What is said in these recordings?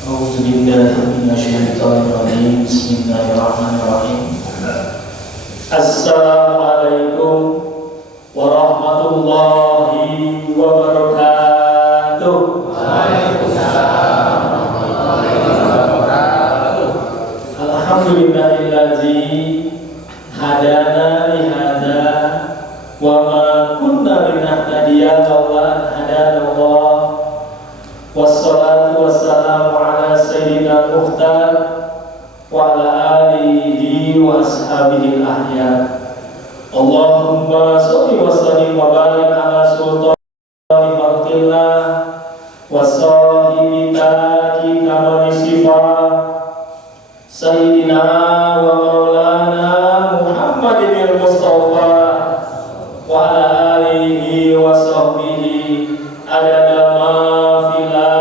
Bismillahirrahmanirrahim. Assalamualaikum warahmatullahi wabarakatuh. Waalaikumsalam warahmatullahi wabarakatuh. Alhamdulillahillazi hadana li hadza wa ma kunna linahtadiya laula an hadana Allah. Wassalatu wassalamu ala sayyidina muhtar wa ala alihi wa ashabihi al-ahya. Allahumma sholli wa sallim wa barik ala sultani khalqillah wa sahibi taji kamali sifat sayyidina wa maulana Muhammadin al-Mustafa wa ala alihi wa sahbihi adada ma fi la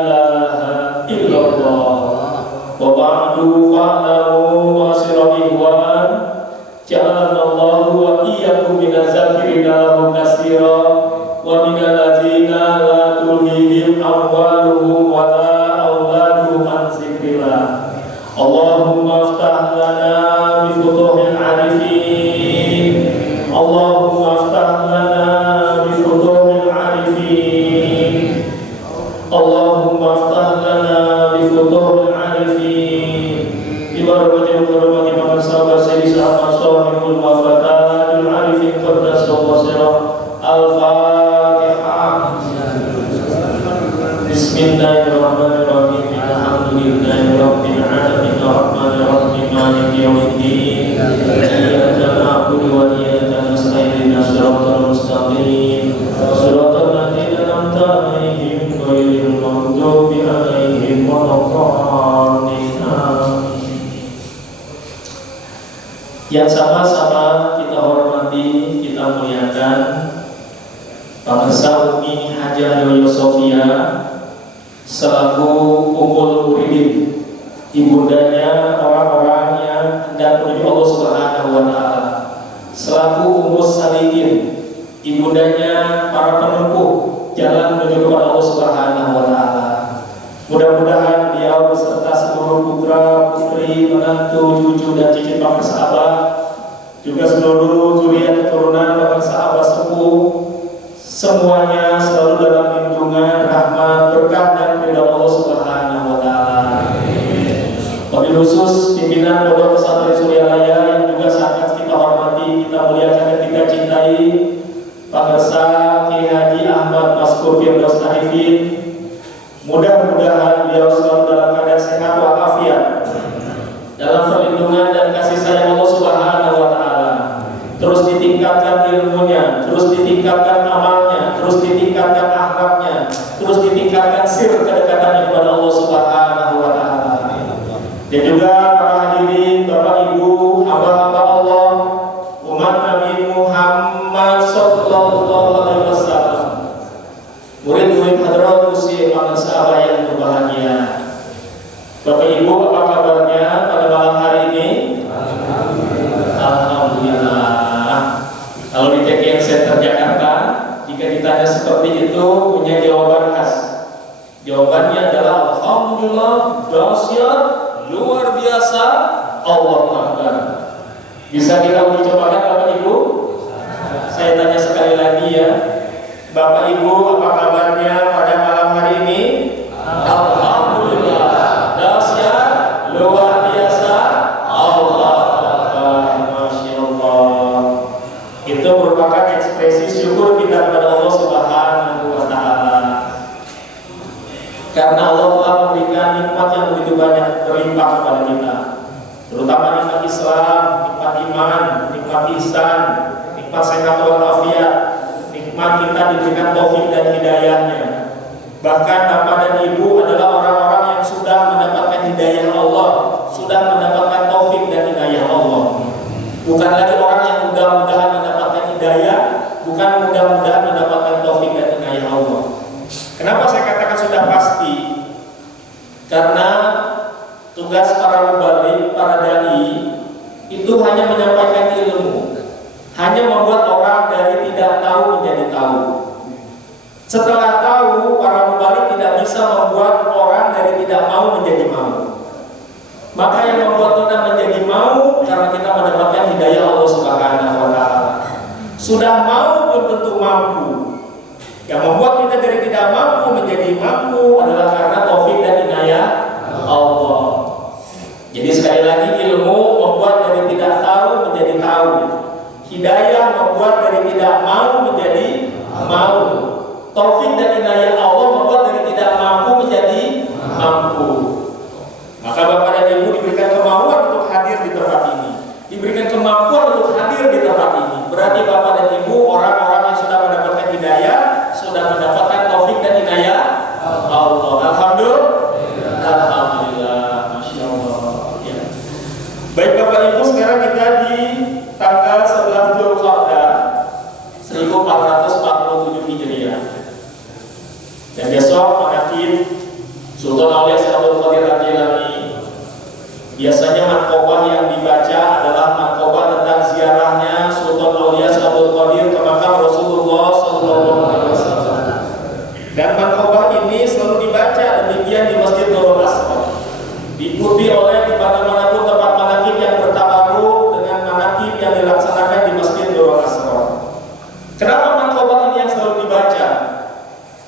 ilaha illallah. Wa ba'du fa'lamu ma'asyiral ikhwan, ja'alanallahu wa iyyakum minaz zakirina wa katsira wa minal ladzina la tulhihim amwaluhum wa la auladuhum an dzikrillah. Allahumma aftah lana bi futuhil arifin. Allahumma aftah lana bi futuhil arifin. Allahumma aftah lana bi futuhil arifin. Bi barakatil hurmati maqam sahabat sayyidi Ahmad sahibul wafatul arifin qaddasallahu sirah. Al-Fatihah. Bismillahirrahmanirrahim. Alhamdulillahi rabbil alamin arrahmanir rahim maliki yaumiddin. Iyyaka na'budu wa iyyaka nasta'in shiratal mustaqim shiratal ladzina an'amta 'alaihim ghairil maghdubi 'alaihim waladdallin. Yang sama-sama kita hormati, kita muliakan Pemirsa Umi Hajah Yoyo Sofia selaku Ummul Muridin, ibundanya orang-orang yang hendak menuju Allah Subhanahu wa Ta'ala, selaku Ummus Salikin, ibundanya para penempuh jalan menuju kepada Allah Subhanahu wa Ta'ala. Mudah-mudahan beliau beserta seluruh putra, putri, menantu, cucu dan cicit para sahabat, juga seluruh zuriat keturunan para sahabat sepuh, semuanya selalu dalam lindungan, rahmat, berkah dan ridha Allah Subhanahu wa Ta'ala. Wabil khusus pimpinan Pondok Pesantren Suryalaya yang juga sangat kita hormati, kita muliakan dan kita cintai, Pak Gersa Ki Haji Ahmad Maskur Firdaus Arifin. Mudah-mudahan beliau selalu dalam keadaan sehat walafiat, dalam perlindungan dan kasih sayang Allah Subhanahu wa Ta'ala. Terus ditingkatkan ilmunya, terus ditingkatkan amalnya, terus ditingkatkan akhlaknya, terus ditingkatkan sir kedekatannya kepada Allah Subhanahu wa Ta'ala. Dan juga para hadirin, Bapak Ibu, hamba-hamba Allah, umat Nabi Muhammad sallallahu alaihi wasallam, murid-murid Hadrat Musi Sahabat yang berbahagia. Bapak Ibu, apa kabarnya pada malam hari ini? Alhamdulillah. Kalau di TKN Center Jakarta, jika ditanya seperti itu, punya jawaban khas. Jawabannya adalah alhamdulillah, dahsyat, luar biasa, Allahu Akbar. Bisa kita uji cobakan Bapak Ibu? Saya tanya sekali lagi ya, Bapak Ibu, apa kabarnya pada malam hari ini? Alhamdulillah, dahsyat, luar biasa, Allah Akbar, Masya Allah. Itu merupakan ekspresi syukur kita kepada Allah Subhanahu wa Ta'ala, karena Allah telah memberikan nikmat yang begitu banyak berlimpah kepada kita, terutama nikmat Islam, nikmat iman, nikmat ihsan, nikmat sehat walafiat, nikmat kita diberikan taufik dan hidayahnya. Bahkan bapak dan ibu adalah orang-orang yang sudah mendapatkan hidayah Allah, sudah mendapatkan taufik dan hidayah Allah. Bukan lagi orang yang mudah-mudahan mendapatkan hidayah, bukan mudah-mudahan mendapatkan taufik dan hidayah Allah. Kenapa saya katakan sudah pasti? Karena tugas para mubalik, para dai itu hanya menyampaikan ilmu, hanya membuat orang dari tidak tahu menjadi tahu. Setelah tahu, para mubalik tidak bisa membuat orang dari tidak mau menjadi mau. Maka yang membuat kita menjadi mau karena kita mendapatkan hidayah Allah Subhanahu wa taala. Sudah mau belum tentu mampu. Yang membuat kita dari tidak mampu menjadi mampu adalah karena taufik dan inayah Allah. Jadi sekali lagi, ilmu membuat dari tidak tahu menjadi tahu. Hidayah membuat dari tidak mau menjadi mau. Taufik dan inayah Allah membuat dari tidak mampu menjadi mampu. Maka Bapak dan Ibu diberikan kemauan untuk hadir di tempat ini, diberikan kemampuan untuk hadir di tempat ini. Berarti Bapak dan Ibu orang-orang yang sudah mendapatkan hidayah, sudah mendapatkan taufik dan inayah Allah. Alhamdulillah, Masya Allah ya. Baik Bapak Ibu, sekarang kita di tanggal 11 Dzulqa'dah 1447 Hijriah. Dan besok mengakhir Sultan Aulia Syekh Abdul Qadir Al-Jilani. Biasanya manqobah yang dibaca adalah manqobah tentang ziarahnya Sultan Aulia Syekh Abdul Qadir ke makam Rasulullah SAW. Dan manqobah ini selalu dibaca demikian di Masjid Nurul Asqam. Diikuti oleh di mana-mana pun tempat manaqib yang bertabaruk dengan manaqib yang dilaksanakan di Masjid Nurul Asqam. Kenapa manqobah ini yang selalu dibaca?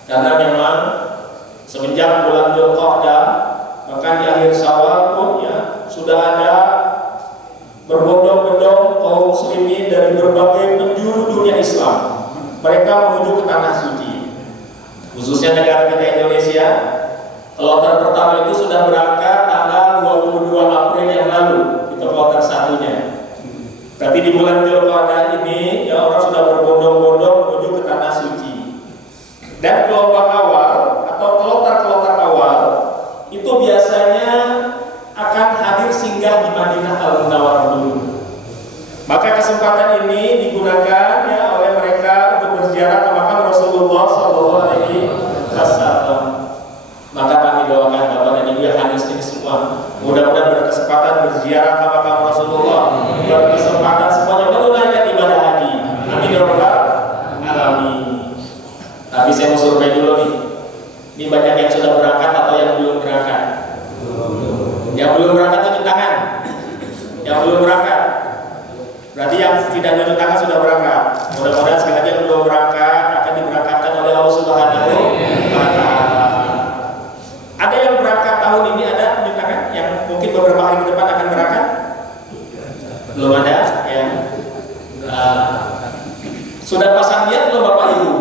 Karena memang semenjak bulan Dzulqa'dah, bahkan di akhir Syawal pun ya sudah ada berbondong-bondong kaum muslimin dari berbagai penjuru dunia Islam. Mereka menuju ke tanah suci, khususnya negara kita Indonesia. Kloter pertama itu sudah berangkat tanggal 22 April yang lalu, itu kloter satunya. Berarti di bulan Dzulqa'dah ini ya orang sudah berbondong-bondong menuju ke tanah suci. Dan gelombang awal atau kloter-kloter awal itu biasanya akan hadir singgah di Madinah Al-Munawwarah dulu. Maka kesempatan ini digunakan ya oleh mereka untuk berziarah ke makam Rasulullah SAW. Maka kami doakan Bapak dan Ibu yang hadir sini semua, mudah-mudahan berkesempatan berziarah ke makam Rasulullah, berkesempatan semuanya menunaikan ibadah haji. Amin ya rabbal alamin. Tapi saya mau survei dulu nih. Ini banyak yang sudah berangkat atau yang belum berangkat? Yang belum berangkat tunjuk tangan. Yang belum berangkat. Berarti yang tidak tunjuk tangan sudah berangkat. Mudah-mudahan sekali lagi yang belum berangkat akan diberangkatkan oleh Allah Subhanahu wa taala. Ada yang berangkat tahun ini, ada tunjuk tangan yang mungkin beberapa hari ke depan akan berangkat? Belum ada ya. Sudah pasang niat belum Bapak Ibu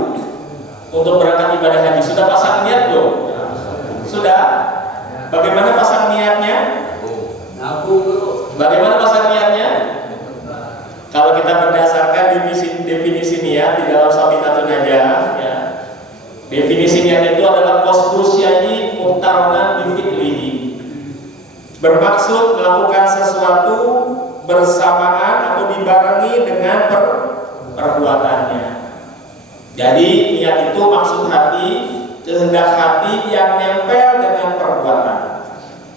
untuk berangkat ibadah haji? Sudah pasang niat belum? Sudah? Bagaimana pasang niatnya? Bagaimana pasang niatnya? Kalau kita berdasarkan definisi niat di dalam Safinatun Najah ya, definisi niat itu adalah qasdus syai'i muqtaronan bi fi'lihi. Bermaksud melakukan sesuatu bersamaan atau dibarengi dengan perbuatannya. Jadi niat itu maksud hati, kehendak hati yang nempel dengan perbuatan.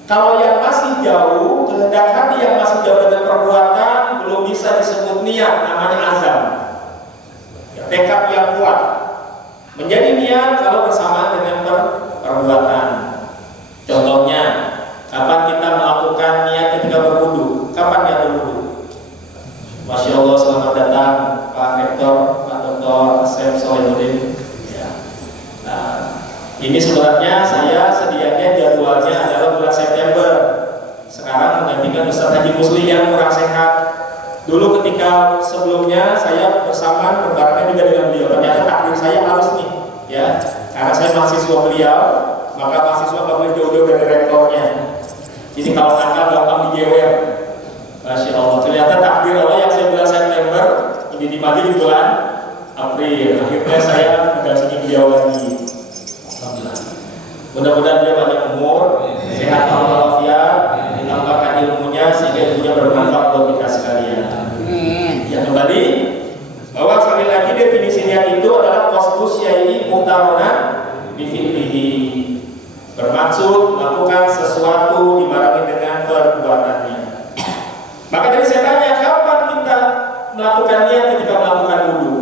Kalau yang masih jauh, kehendak hati yang masih jauh dengan perbuatan belum bisa disebut niat, namanya azam. Ya, tekad yang kuat. Menjadi niat kalau bersamaan dengan perbuatan. Contohnya, kapan kita melakukan niat ketika berwudu? Kapan niat berwudu? Masya Allah, selamat datang Pak Rektor, Pak Dr. Asep Solihuddin. Ya. Nah, ini sebenarnya saya sedianya jadwalnya adalah bulan September. Sekarang menggantikan Ustaz Haji Musli yang kurang sehat. Dulu ketika sebelumnya saya bersamaan berbarengan juga dengan beliau. Ternyata takdir saya harus nih, ya, karena saya mahasiswa beliau, maka mahasiswa nggak boleh jauh-jauh dari rektornya. Jadi kalau nakal gampang dijewer. Masya Allah. Ternyata takdir Allah yang saya bulan September ini dibagi di bulan April. Akhirnya saya mendampingi beliau lagi. Alhamdulillah. Mudah-mudahan dia banyak umur, sehat walafiat, ditambahkan ilmunya sehingga ilmunya bermanfaat buat kita sekalian. Ya, kembali bahwa sekali lagi definisinya itu adalah qasdus syai'i muqtaronan bi fi'lihi. Bermaksud melakukan sesuatu dibarengi dengan perbuatannya. Maka tadi saya tanya, kapan kita melakukan niat ketika melakukan wudu?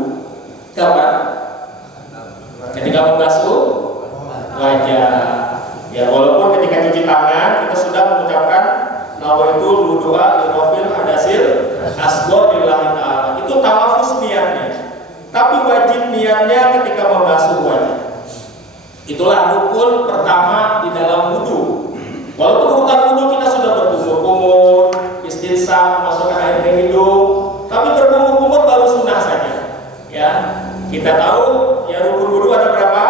Kapan? Ketika membasuh wajah. Ya, walaupun ketika cuci cuci tangan, kita sudah mengucapkan nawaitul wudu'a lirafil hadasil asghar lillahi ta'ala. Itu talafuz niatnya. Tapi wajib niatnya ketika membasuh wajah. Itulah rukun pertama di dalam wudu. Walaupun urutan wudu kita sudah berkumur-kumur, istinsaq, memasukkan air ke hidung, tapi berkumur-kumur baru sunnah saja. Ya, kita tahu ya rukun wudu ada berapa?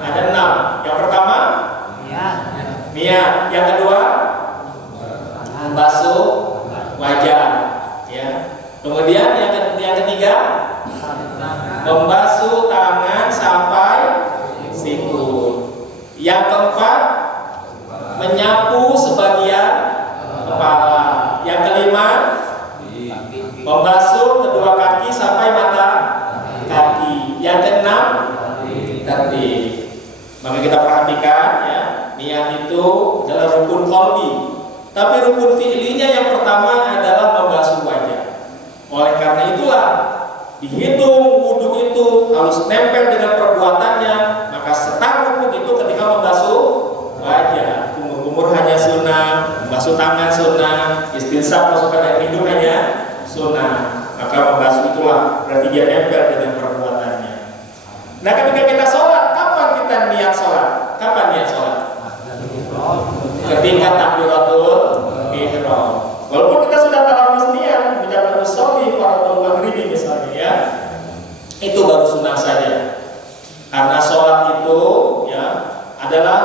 Ada 6. Yang pertama niat. Yang kedua membasuh wajah. Ya. Kemudian yang ketiga membasuh tangan sampai siku. Yang keempat menyapu sebagian kepala. Yang kelima membasuh kedua kaki sampai mata kaki. Yang keenam tertib. Maka kita perhatikan ya, niat itu adalah rukun qalbi. Tapi rukun fi'linya yang pertama adalah membasuh wajah. Oleh karena itulah dihitung wudu itu harus nempel dengan perbuatannya. Maka setara rukun itu ketika membasuh wajah. Kumur-kumur hanya sunnah, membasuh tangan sunnah, istinsaq masukkan air hidung hanya sunnah. Maka membasuh itulah berarti dia nempel dengan perbuatannya. Nah, ketika kita sholat, kapan kita niat sholat? Kapan niat sholat? Ketika takbiratul ihram. Walaupun kita sudah talafuz niat mengucapkan sholli fardhu maghribi misalnya ya, itu baru sunnah saja. Karena sholat itu ya adalah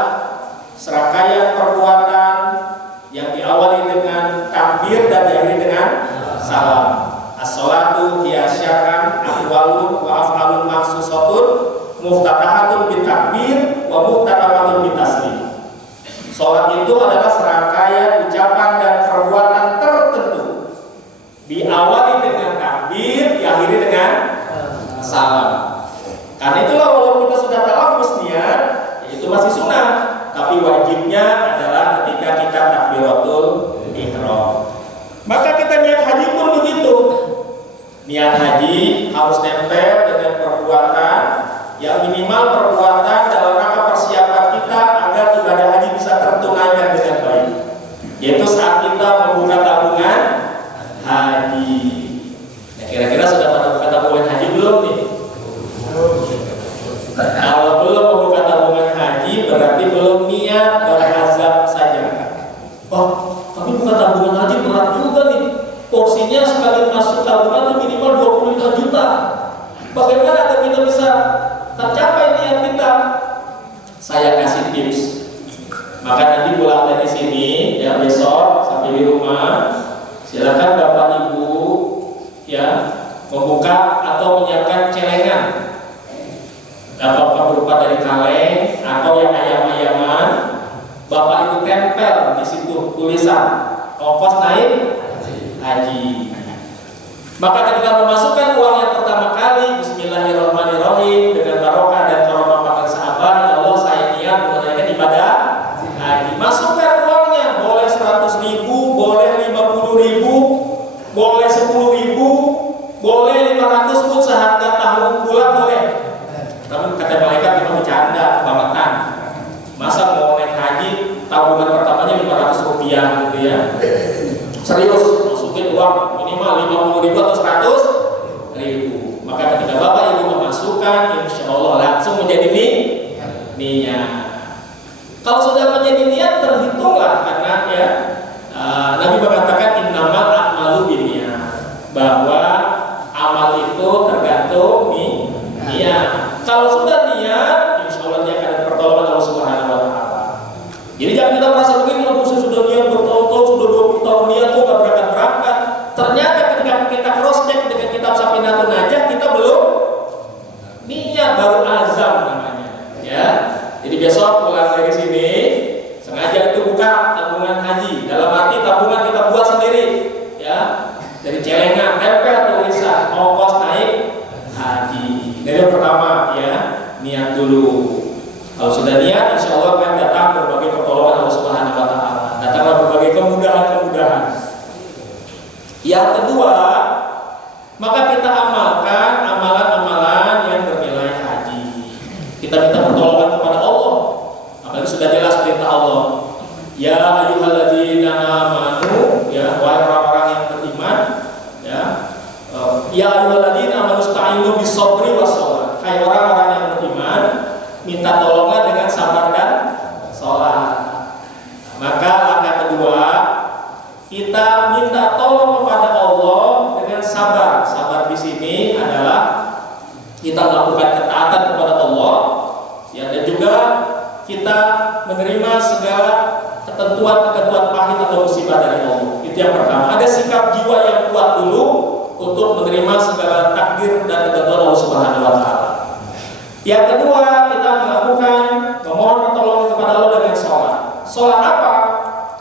serangkaian perbuatan yang diawali dengan takbir dan diakhiri dengan salam. As-sholatu hiya syar'an aqwalun wa af'alun makhsusatun muftatahatun bitakbir wa muftatahatun bitaslim. Sholat itu adalah serangkaian ucapan dan perbuatan tertentu, diawali dengan takbir, diakhiri dengan salam. Karena itulah walaupun kita sudah talafuz niat, itu masih sunnah, tapi wajibnya adalah ketika kita takbiratul ihram. Maka kita niat haji pun begitu. Niat haji harus nempel dengan perbuatan yang minimal perbuatan dalam rangka persiapan kita agar ibadah haji bisa tertunaikan dengan baik. Yaitu saat kita membuka tabungan haji. Ya, kira-kira sudah pada buka tabungan haji belum nih? Kalau belum membuka tabungan haji berarti belum niat, berazam saja. Oh, tapi buka tabungan haji berat juga nih. Porsinya sekali masuk tabungan itu minimal 25 juta. Bagaimana agar kita bisa tercapai niat kita? Saya kasih tips. Maka nanti pulang dari sini ya, besok sampai di rumah silakan Bapak Ibu ya membuka atau menyiapkan celengan. Apakah berupa dari kaleng atau yang ayam-ayaman, Bapak Ibu tempel di situ tulisan ongkos naik haji. Maka ketika memasukkan uang yang pertama kali, Bismillahirrahmanirrahim, dengan barokah dan karomah makan sahabat, ya Allah saya niat menunaikan ibadah haji. Masukkan uangnya, boleh 100.000, boleh 50.000, boleh 10.000, boleh 500 pun seharga tahun bulan boleh. Namun kata malaikat itu bercanda, kebangetan. Masa mau naik haji tabungan pertamanya 500 rupiah gitu ya? Serius, masukin uang minimal 50.000 atau 100.000. Maka ketika Bapak Ibu memasukkan, insya Allah langsung menjadi niat. Kalau sudah menjadi niat terhitunglah, karena ya Nabi mengatakan innamal a'malu binniyat, bahwa amal itu tergantung niat. Kalau sudah niat, insya Allah dia akan ada pertolongan Allah Subhanahu wa Ta'ala. Jadi jangan kita merasa begini, aku sudah niat bertahun-tahun, sudah 20 tahun niat kok nggak berangkat-berangkat. Ternyata ketika kita cross check dengan kitab Safinatun Najah, kita belum niat, baru azam namanya. Ya, jadi besok pulang dari sini sengaja itu buka tabungan haji. Dalam arti tabungan kita buat sendiri, ya, dari celengan, tempel tulisan ongkos naik haji. Dari yang pertama ya, niat dulu. Kalau sudah niat, insya Allah akan datang berbagai pertolongan Allah Subhanahu wa Ta'ala. Datanglah berbagai kemudahan-kemudahan. Yang kedua, maka kita amalkan amalan-amalan yang bernilai haji. Kita minta pertolongan kepada Allah. Apalagi sudah jelas perintah Allah. Ya ayyuhalladzina amanu, ya wahai orang-orang yang beriman, ya. Ya ayyuhalladzina amanu ista'inu bis-sabri was-shalah. Hai orang-orang yang beriman, minta tolonglah dengan sabar dan salat. Maka langkah kedua, kita minta tolong kepada Allah dengan sabar. Sabar di sini adalah kita melakukan ketaatan kepada Allah, ya, dan juga kita menerima segala ketentuan-ketentuan pahit atau musibah dari Allah. Itu yang pertama. Ada sikap jiwa yang kuat dulu untuk menerima segala takdir dan ketentuan Allah Subhanahu wa taala. Yang kedua, kita melakukan memohon pertolongan kepada Allah dengan sholat. Sholat apa?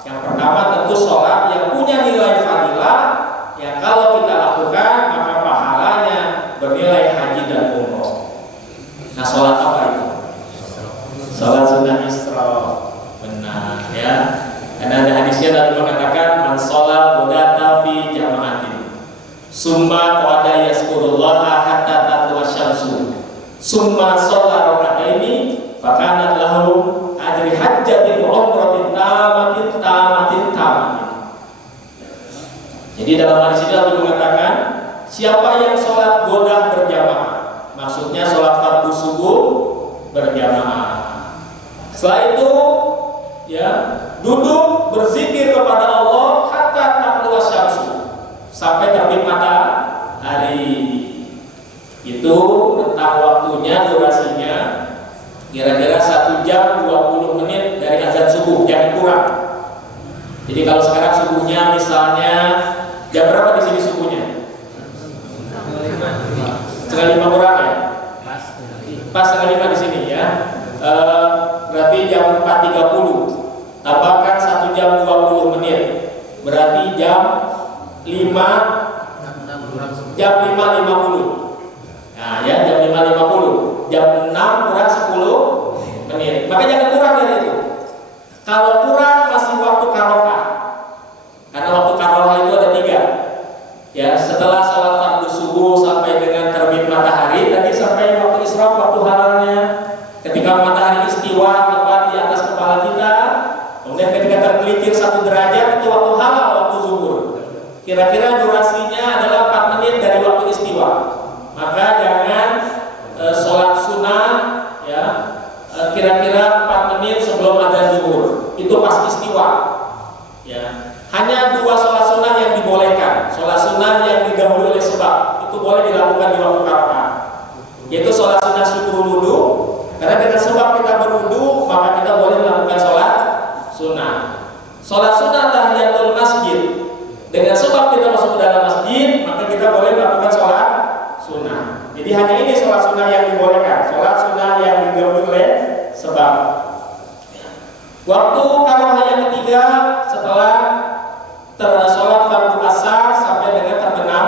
Yang pertama tentu sholat yang punya nilai fadilah, yang kalau kita lakukan maka pahalanya bernilai haji dan umroh. Nah, sholat apa itu? Sholat sunnah Isra. Benar, ya. Karena ada hadisnya Nabi mengatakan man sholat wadata fi jama'atin summa qada yazkurullaha hatta tatlu'a syamsu summa sholat raka'ataini fakanat lahu ajri hajjatin wa umratin tamatin. Jadi dalam hadis ini Nabi mengatakan siapa yang sholat godah berjamaah, maksudnya sholat fardu subuh berjamaah. Setelah itu, ya, duduk berzikir kepada Allah hatta tatlu'a syamsu, sampai terbit matahari. Itu rentang waktunya, durasinya kira-kira 1 jam 20 menit dari azan subuh, jangan kurang. Jadi kalau sekarang subuhnya misalnya jam berapa di sini subuhnya? 4:30 kurang ya? Pas 4:30 di sini ya. Berarti jam 4.30. Tambahkan 1 jam 20 menit. Berarti jam 5.50. Nah ya, jam 5.50. Jam 6 kurang 10 menit. Maka jangan kurang dari itu. Kalau kurang masih waktu karohah. Karena waktu karohah itu ada 3. Ya, setelah sholat fardu subuh sampai dengan terbit matahari, tadi sampai waktu isyraq, waktu halalnya. Ketika matahari istiwa tepat di atas kepala kita, kemudian ketika tergelincir 1 derajat, itu waktu halal, waktu zuhur. Kira-kira durasinya adalah 4 menit dari waktu istiwa. Maka jangan sholat sunnah, ya, kira-kira 4 menit sebelum adzan zuhur. Itu pas istiwa. Ya. Hanya 2 sholat sunnah yang dibolehkan. Sholat sunnah yang didahului oleh sebab itu boleh dilakukan di waktu karohah. Yaitu sholat sunnah syukur wudu. Karena dengan sebab kita berwudu, maka kita boleh melakukan sholat sunnah. Sholat sunnah tahiyatul masjid. Dengan sebab kita masuk ke dalam masjid, maka kita boleh melakukan sholat sunnah. Jadi hanya ini sholat sunnah yang dibolehkan. Sholat sunnah yang didahului oleh sebab. Waktu karohah yang ketiga setelah sholat fardu asar sampai dengan terbenam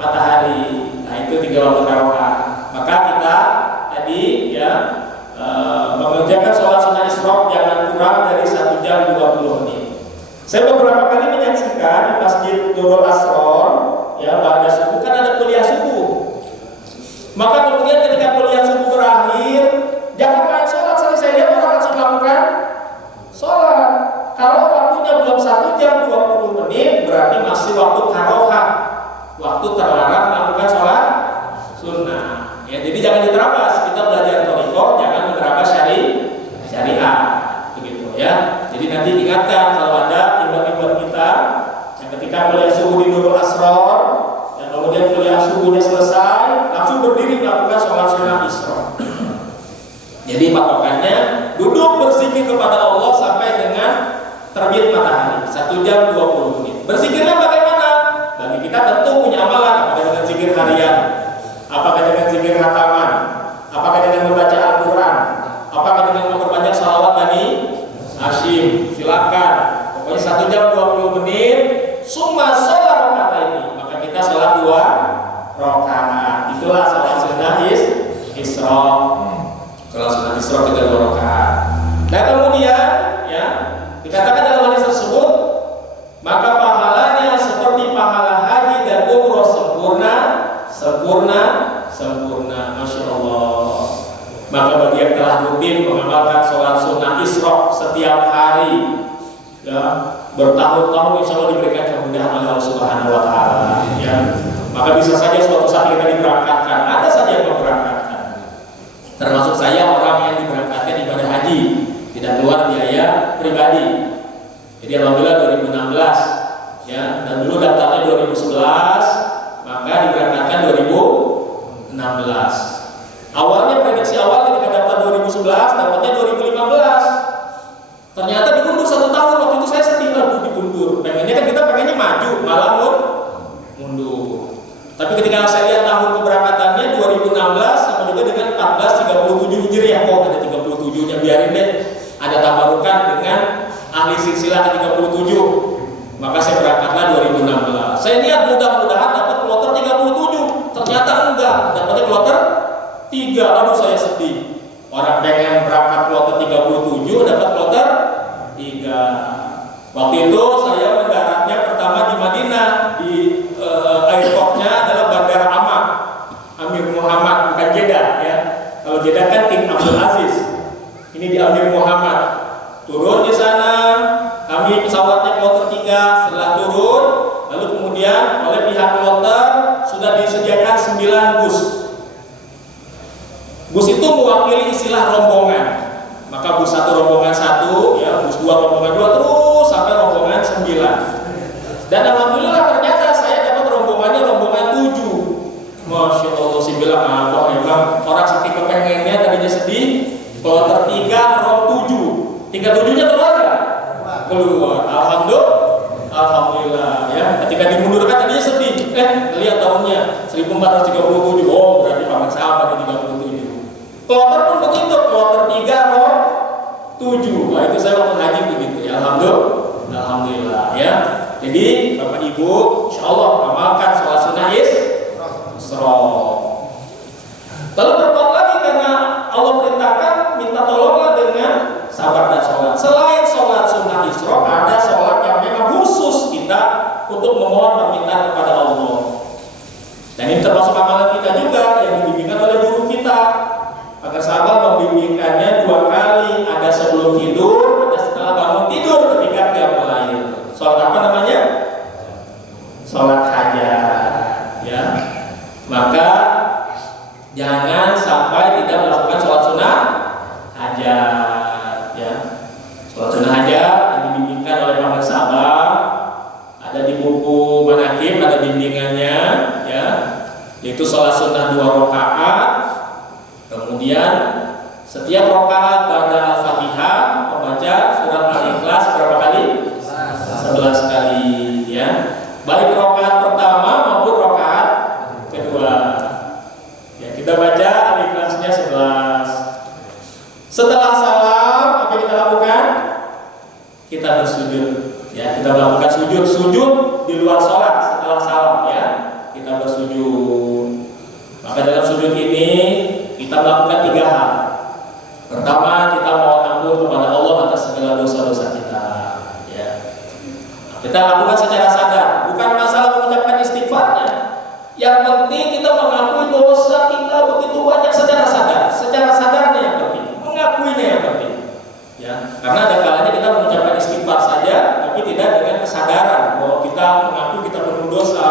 matahari. Nah, itu 3 waktu karohah. Maka kita tadi, ya, mengerjakan sholat sunnah isyraq jangan kurang dari 1 jam 20 menit. Saya beberapa kali menyaksikan di Masjid Nurul Asror, ya, pada subuh kan ada kuliah subuh. Maka kemudian ketika kuliah subuh berakhir, jangan main sholat, saya lihat orang langsung melakukan sholat. Kalau waktunya belum 1 jam 20 menit, berarti masih waktu karohah, waktu terlarang melakukan sholat sunnah. Ya, jadi jangan diterabas. Kita belajar thariqah, jangan menerabas syariat, begitu ya. Jadi nanti ingatkan kalau ada ibadah kita yang ketika kuliah subuh di Nurul Asror, dan kemudian kuliah subuhnya selesai, langsung berdiri melakukan sholat sunnah isyraq. Jadi patokannya duduk berzikir kepada Allah sampai dengan terbit matahari, 1 jam 20 menit. Berzikirnya bagaimana? Bagi kita tentu punya amalan, apakah dengan zikir harian, apakah dengan zikir hataman, apakah dengan membaca Al-Quran, apakah dengan memperbanyak shalawat Bani Hashim. Silakan. Pokoknya 1 jam 20 menit. Summa sholat raka'ataini, maka kita sholat 2 rakaat. Itulah sholat sunnah isyraq. Sholat sunnah isyraq kita 2 rakaat. Nah kemudian, ya, dikatakan dalam hadis tersebut, maka pahalanya seperti pahala haji dan umroh sempurna, masya Allah. Maka bagi yang telah rutin mengamalkan sholat sunnah isyraq setiap hari, ya bertahun-tahun insya Allah diberikan kemudahan oleh Allah Subhanahu Wa Taala. Ya, maka bisa saja suatu saat kita diberangkatkan. Ada saja yang memberangkatkan. Termasuk saya orang yang diberangkatkan ibadah haji, tidak keluar biaya pribadi. Jadi alhamdulillah 2016, ya, dan dulu daftarnya 2011, maka diberangkatkan 2016. Awalnya prediksi awal ketika daftar 2011 dapatnya 2015. Ternyata diundur 1 tahun. Waktu itu saya sedih, diundur. Pengennya kan kita pengennya maju, malah mundur. Tapi ketika saya lihat tahun keberangkatannya 2016 sama juga dengan 1437 Hijriah, kok ada 37-nya, biarin deh. Ada tabarukan dengan ahli silsilah ke-37. Maka saya berangkatlah 2016. Saya lihat mudah-mudahan dapat kloter 37. Ternyata enggak, dapatnya kloter 3. Lalu saya sedih. Orang pengen berangkat kloter 37 dapat kloter 3. Waktu itu saya mendaratnya pertama di Madinah, di airportnya adalah Bandara Amir Muhammad, bukan Jeddah ya. Kalau Jeddah kan King Abdul Aziz. Ini di Amir Muhammad. Turun di sana, kami pesawatnya kloter 3. Setelah turun, lalu kemudian oleh pihak kloter sudah disediakan 9 bus. Bus itu mewakili istilah rombongan. Maka bus 1 rombongan 1, ya, bus 2 rombongan 2, terus sampai rombongan 9. Dan alhamdulillah ternyata saya dapat rombongannya rombongan 7. Masya Allah, sih bilang apa memang orang saking kepengennya tadinya sedih. Kloter 3 rom 7. 37-nya keluar nggak? Keluar. Alhamdulillah ya. Ketika dimundurkan tadinya sedih. Lihat tahunnya 1437. Oh, berarti paman sahabat di 37. Kloter pun begitu, kloter 3 rom 7. Nah, itu saya waktu haji begitu ya. Alhamdulillah ya. Jadi Bapak Ibu, insyaallah amalkan sholat sunnah Isra. Lalu berbuat lagi karena Allah perintahkan minta tolonglah dengan sabar dan sholat. Selain sholat sunnah Isra, ada sholat yang memang khusus kita untuk memohon permintaan kepada Allah. Dan ini termasuk amalan kita juga yang dibimbingkan oleh guru kita. Agar sahabat membimbingkannya 2 kali, ada sebelum tidur, ada setelah bangun tidur ketika qiyamul lail. Sholat apa namanya? Sholat hajat ya. Maka jangan sampai tidak melakukan sholat sunnah hajat ya. Sholat sunnah hajat yang dibimbingkan oleh para sahabat ada di buku Manaqib, ada bimbingannya ya, yaitu sholat sunnah 2 rakaat. Kemudian setiap rakaat pada Al-Fatihah membaca surat Al-Ikhlas berapa kali? 11 kali ya. Baik rakaat pertama maupun rakaat kedua. Ya, kita baca Al-Ikhlasnya 11. Setelah salam, apa yang kita lakukan? Kita bersujud. Ya, kita melakukan sujud di luar sholat setelah salam ya. Kita bersujud. Maka dalam sujud ini kita melakukan 3 hal. Pertama, kita mohon ampun kepada Allah atas segala dosa-dosa kita. Ya. Kita lakukan secara sadar, bukan masalah mengucapkan istighfarnya. Yang penting kita mengakui dosa kita begitu banyak secara sadar. Secara sadarnya yang penting, mengakuinya yang penting. Ya. Karena ada kalanya kita mengucapkan istighfar saja, tapi tidak dengan kesadaran bahwa kita mengakui kita penuh dosa,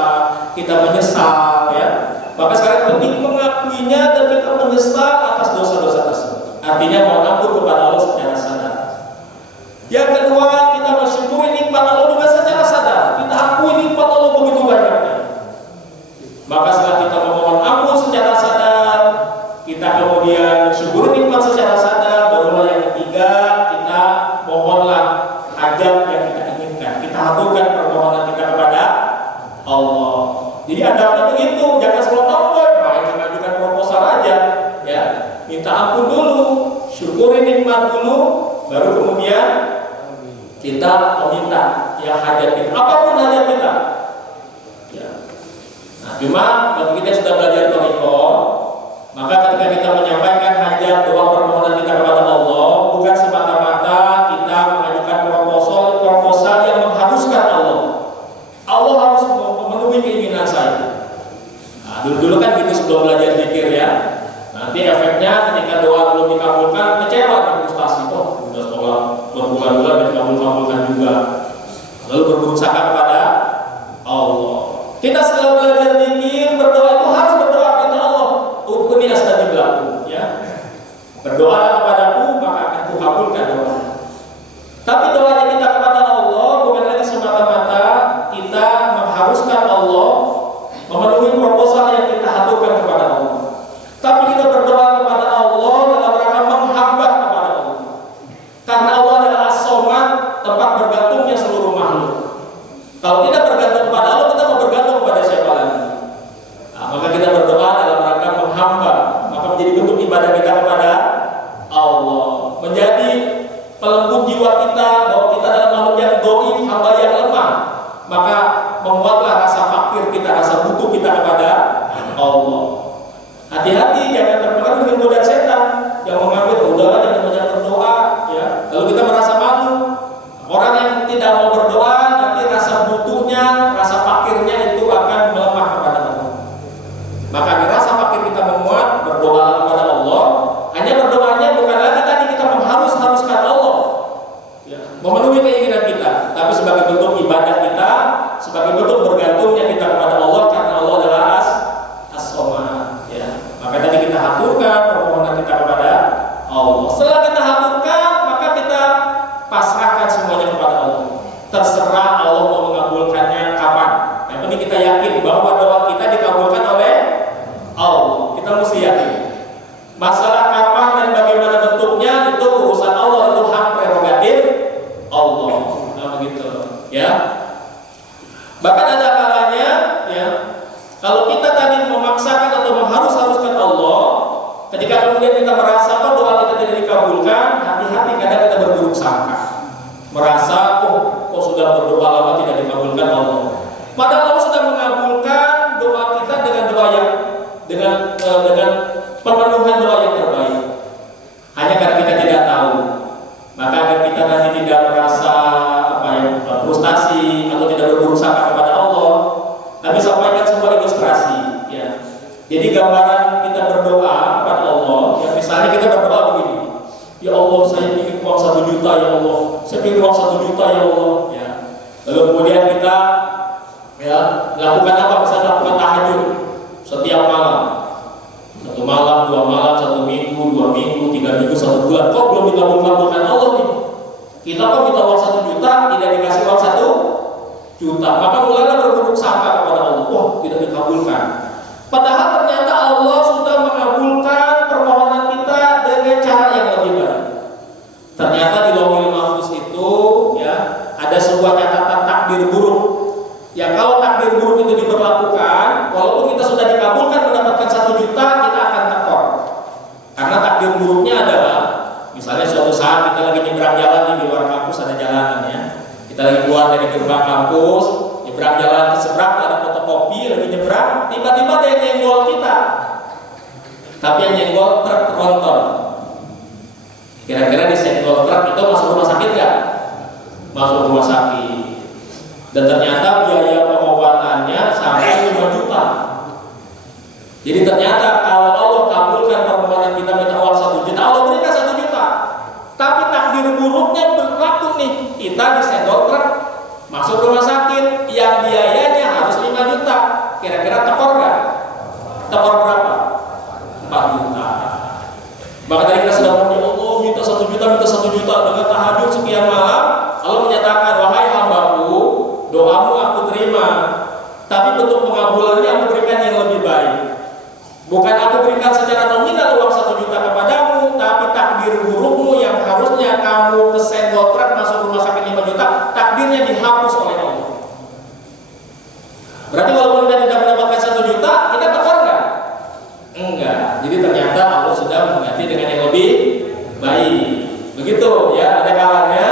kita menyesal. Ya. Maka sekarang penting mengakuinya dan kita menyesal atas dosa-dosa tersebut. Artinya mohon ampun kepada Allah secara sadar. Yang kedua, kita bersyukuri nikmat Allah juga secara sadar. Kita akui nikmat Allah begitu banyaknya. Maka setelah kita memohon ampun secara sadar, kita kemudian syukur nikmat secara sadar, barulah yang ketiga kita mohonlah hajat yang kita inginkan. Kita haturkan permohonan kita kepada Allah. Jadi adabnya begitu, jangan sembarangan main mengajukan proposal aja, ya. Minta ampun dulu, syukuri nikmat dulu, baru kemudian kita meminta yang hajat kita, apapun hajat kita. Ya. Nah, cuma bagi kita yang sudah belajar thariqah, maka ketika kita menyampaikan hajat, doa permohonan kita kepada Allah, bukan semata-mata kita mengajukan proposal yang mengharuskan Allah. Allah harus memenuhi keinginan saya. Nah, dulu kan gitu sebelum belajar zikir ya. Nanti efeknya ketika doa belum dikabulkan, kecewa nih frustasi. Oh, udah sholat berbulan-bulan dan dikabul-kabulkan juga. Lalu berburuk sangka kepada Allah. Kita setelah belajar zikir, berdoa itu harus berdoa kepada Allah. Ud'uni astajib lakum, ya. Berdoa kepadaku maka akan kukabulkan doa. Tapi doanya kita kepada Allah bukan lagi semata-mata kita mengharuskan Allah memenuhi proposal yang kita haturkan kepada Allah. Tapi kita berdoa kepada Allah dalam rangka menghamba kepada Allah. Karena Allah adalah as-somad, tempat bergantungnya seluruh makhluk. Kalau tidak bergantung kepada Allah, kita mau bergantung kepada siapa lagi? Nah, maka kita berdoa dalam rangka menghamba, maka menjadi bentuk ibadah kita kepada Allah. Menjadi pelembut jiwa kita bahwa kita adalah makhluk yang dhaif, hamba yang lemah. Maka membuatlah rasa fakir kita, rasa butuh kita kepada Allah. Hati-hati jangan terpengaruh dengan godaan setan yang mengambil udahlah jangan banyak berdoa, ya. Lalu kita merasa malu. Orang yang tidak mau berdoa nanti rasa butuhnya, rasa fakirnya itu akan melemah kepada Allah. Maka rasa fakir kita menguat, berdoa kepada Allah. Hanya berdoanya bukan lagi tadi kita mengharuskan Allah, ya, memenuhi keinginan kita, tapi sebagai bentuk ibadah kita, sebagai bentuk bergantungnya kita kepada Allah karena Allah adalah as-somad, ya. Maka tadi kita haturkan permohonan kita kepada Allah. Setelah kita haturkan, maka kita pasrahkan semuanya kepada Allah. Terserah Allah mau mengabulkannya kapan. Yang penting kita yakin bahwa doa kita dikabulkan oleh Allah. Kita mesti yakin. Masalah kapan dan bagaimana bentuknya itu urusan Allah, itu hak prerogatif Allah. Nah begitu, ya. Bahkan ada kalanya, ya, kalau kita tadi memaksakan atau mengharuskan Allah, ketika kemudian kita merasa doa kita tidak dikabulkan, hati-hati kadang kita berburuk sangka. Merasa, kok sudah berdoa lama tidak dikabulkan Allah. Padahal Allah sudah mengabulkan doa kita dengan doa yang dengan pemenuhan doa yang terbaik. Hanya karena kita tidak tahu. Maka agar kita nanti tidak merasa frustasi atau tidak berburuk sangka kepada Allah, kami sampaikan sebuah ilustrasi, ya. Jadi gambaran kita berdoa kepada Allah, ya, misalnya kita berdoa begini, ya Allah saya ingin uang 1 juta ya Allah, saya ingin uang 1 juta ya Allah, ya. Lalu kemudian kita, ya, lakukan apa? Misalnya lakukan tahajud setiap malam, 1 malam, 2 malam, 1 minggu, 2 minggu, 3 minggu, 1 bulan, kok belum dikabulkan Allah nih? Kita kok minta uang 1 juta, tidak dikasih uang 1 juta, maka mulailah berburuk sangka kepada Allah. Wah, tidak dikabulkan. Padahal ternyata Allah sudah mengabulkan permohonan kita dengan cara yang lebih baik. Ternyata di Lauhul Mahfuz itu, ya, ada sebuah catatan takdir buruk. Ya, kalau takdir buruk itu diberlakukan, walaupun kita sudah dikabulkan mendapatkan 1 juta, kita akan tekor. Karena takdir buruknya adalah, misalnya suatu saat kita lagi nyebrang jalan di luar kampus, ada jalanan, ya. Kita lagi keluar dari gerbang kampus, nyebrang jalan ke seberang, ada fotokopi, lagi nyebrang, tiba-tiba ada yang nyenggol kita. Tapi yang nyenggol truk tronton. Kira-kira disenggol truk itu masuk rumah sakit nggak? Masuk rumah sakit. Dan ternyata biaya pengobatannya sampai 5 juta. Jadi ternyata kalau Allah kabulkan permohonan kita minta uang 1 juta, Allah berikan 1 juta. Tapi takdir buruknya berlaku nih, kita disenggol truk, masuk rumah sakit, yang biayanya harus 5 juta. Kira-kira tekor nggak? Tekor berapa? 4 juta. Maka tadi kita sudah ngomong, Allah minta 1 juta, minta 1 juta dengan tahajud sekian malam. Allah menyatakan, wahai hambaku, doamu aku terima, tapi bentuk pengabulannya aku berikan yang lebih baik. Bukan aku berikan secara nominal uang 1 juta kepadamu, tapi takdir burukmu yang harusnya kamu kesenggol truk masuk rumah sakit 5 juta, takdirnya dihapus oleh Allah. Berarti walaupun kita tidak mendapatkan 1 juta, kita tekor nggak? Enggak. Jadi ternyata Allah sudah mengganti dengan yang lebih baik. Begitu, ya. Ada kalanya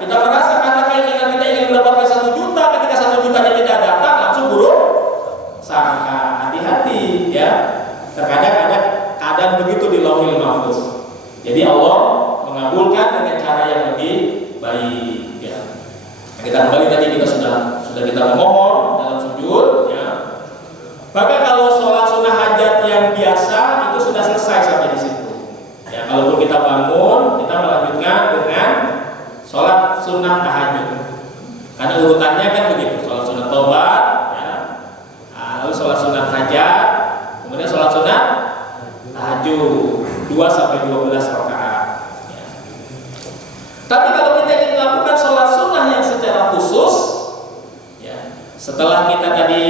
kita merasa karena keinginan kita ingin mendapatkan 1 juta, ketika 1 jutanya tidak datang, langsung buruk sangka. Hati-hati, ya. Terkadang ada keadaan begitu di Lauhul Mahfuz. Jadi Allah mengabulkan dengan cara yang lebih baik, ya. Kita kembali tadi kita sudah kita memohon dalam sujud, ya. Maka kalau sholat sunnah hajat yang biasa itu sudah selesai sampai di situ. Ya, kalaupun kita bangun, kita melanjutkan dengan sholat sunnah tahajud. Karena urutannya kan begitu, sholat sunat taubat, ya, lalu sholat sunat hajat, kemudian sholat sunat tahajud 2-12 rakaat. Ya. Tapi kalau kita ingin melakukan sholat sunnah yang secara khusus, ya, setelah kita tadi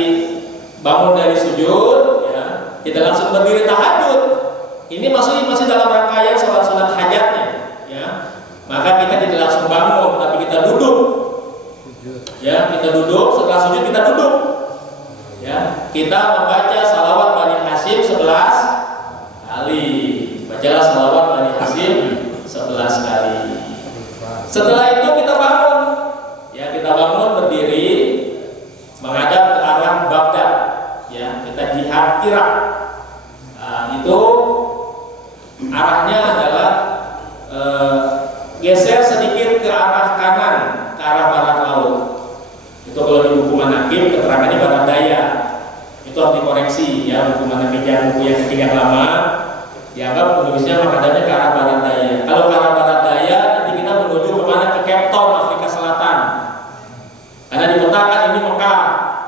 bangun dari sujud, ya, kita langsung berdiri tahajud. Ini masih dalam rangkaian sholat sunat hajatnya, ya. Maka kita tidak langsung bangun, tapi kita duduk. Ya, kita duduk, setelah sujud kita duduk. Ya, kita membaca salawat Bani Hasyim 11 kali. Bacalah salawat Bani Hasyim 11 kali. Setelah itu kita bangun. Ya, kita bangun berdiri menghadap ke arah Baghdad. Ya, kita jihad Irak. Nah, itu arahnya adalah geser sedikit ke arah kanan, ke arah barat laut. Itu kalau di buku Manaqib keterangannya barat daya. Itu harus dikoreksi, ya, buku Manaqib yang buku yang ketiga lama dianggap penulisnya menghadapnya ke arah barat daya. Kalau ke arah barat daya nanti kita menuju kemana? Ke Cape Town, Afrika Selatan. Karena dipetakan ini Mekah,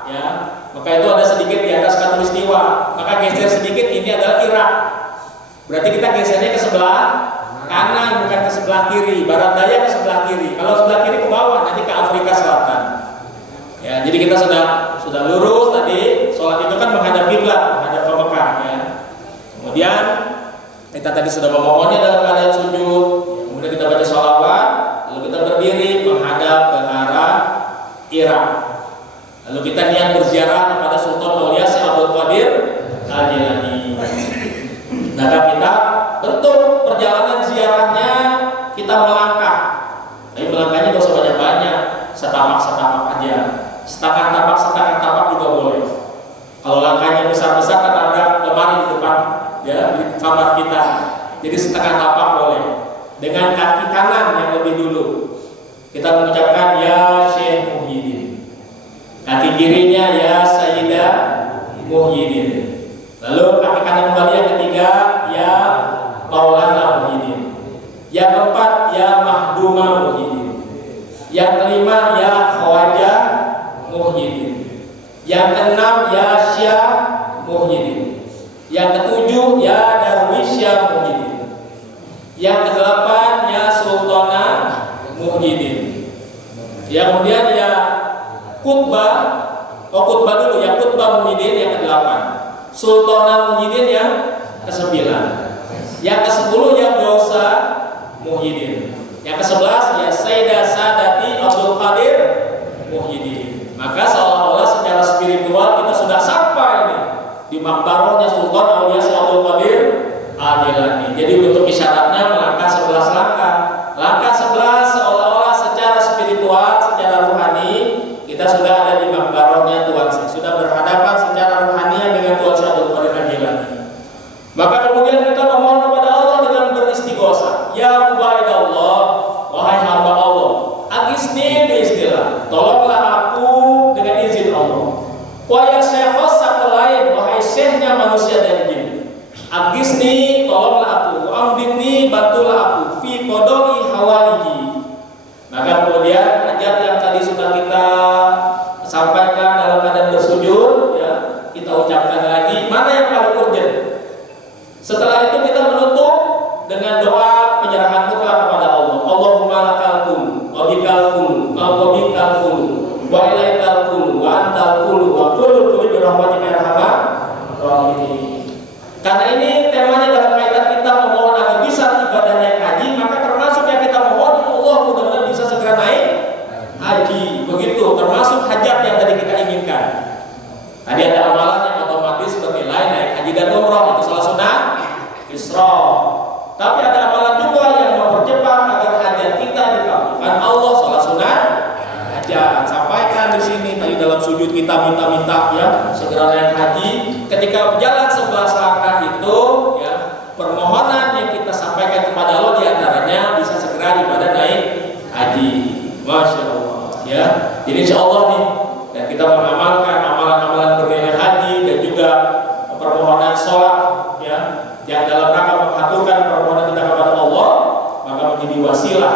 ya. Mekah itu ada sedikit di atas khatulistiwa. Maka geser sedikit ini adalah Irak. Berarti kita gesernya ke sebelah kanan, bukan ke sebelah kiri. Barat daya ke sebelah kiri. Kalau sebelah kiri ke bawah, nanti ke Afrika Selatan. Ya, jadi kita sudah lurus tadi. Sholat itu kan menghadap kiblat, menghadap ke Mekah. Ya. Kemudian kita tadi sudah memohonnya dalam keadaan sujud. Ya, kemudian kita baca sholawat, lalu kita berdiri menghadap ke arah Irak. Lalu kita niat berziarah kepada Sultan Aulia Syekh Abdul Qadir Al-Jilani. Maka kita bentuk perjalanan ziarahnya kita melangkah. Tapi melangkahnya tidak usah banyak-banyak, setapak-setapak aja. Setengah tapak juga boleh. Kalau langkahnya besar-besar kan ada lemari di depan, ya, di kamar kita. Jadi setengah tapak boleh. Dengan kaki kanan yang lebih dulu kita mengucapkan ya Syekh Muhyiddin. Kaki kirinya ya Sayyidah Muhyiddin. Lalu kaki kanan kembali yang ketiga ya Maulana Muhyiddin. Yang keempat ya Mahduma Muhyiddin. Yang kelima ya Khawajah Muhyiddin. Yang keenam ya Syah Muhyiddin. Yang ketujuh ya Darwisyah Muhyiddin. Yang kedelapan ya Sultana Muhyiddin. Yang kemudian ya Qutbah dulu ya Qutbah Muhyiddin yang kedelapan. Sultana Muhyiddin yang ke-9. Yang ke-10 ya Gausa Muhyiddin. Yang ke-11 ya Sayyidah Sadati Abdul Qadir Muhyiddin. Maka seolah-olah secara spiritual kita sudah sampai nih di makbarahnya Sultan Aulia Syekh Abdul Qadir Al-Jilani. Jadi bentuk isyaratnya melangkah 11 langkah. Langkah 11 seolah-olah secara spiritual, secara rohani kita sudah ada di makbarahnya Tuan Syekh, sudah berhadapan secara rohani dengan Tuan Syekh Abdul Qadir Al-Jilani. Maka kemudian kita memohon kepada Allah dengan beristighosah. Ya Ubaidallah, wahai hamba Allah, agisni biistilah, tolonglah aku dengan izin Allah. Wa ya syekhos sakalain, wahai syekhnya manusia dan jin, agisni, tolonglah aku, amdini, bantulah aku, fi qodoi hawaiji. Maka kemudian hajat yang tadi sudah kita sampaikan dalam keadaan bersujud, ya, kita ucapkan lagi, mana yang paling urgent. Setelah itu kita menutup dengan doa penyerahan mutlak kepada Allah. Allahumma lakal kulu, wa bikal kulu, wa bikal kulu, wa ilaikal kulu, wa antal kulu, wa kullu kulu birahmatika ya arhamar rahimin. Karena ini temanya dalam kaitan kita memohon agar bisa ibadah naik haji, maka termasuk yang kita mohon Allah mudah-mudahan bisa segera naik haji. Begitu termasuk hajat yang tadi kita inginkan. Tadi ada amalan yang otomatis bernilai naik haji dan umroh, itu salah sunnah Isra. Tapi ada amalan juga yang mempercepat agar hajat kita dikabulkan Allah, salat sunat hajat. Sampaikan di sini tadi dalam sujud kita minta ya segera naik haji. Ketika berjalan 11 langkah itu, ya, permohonan yang kita sampaikan kepada Allah diantaranya bisa segera ibadah naik haji. Masya Allah, ya. Jadi insya Allah nih, dan kita mengamalkan amalan-amalan bernilai haji dan juga permohonan sholat, ya, yang dalam rangka mengaturkan permohonan kita kepada Allah, maka menjadi wasilah.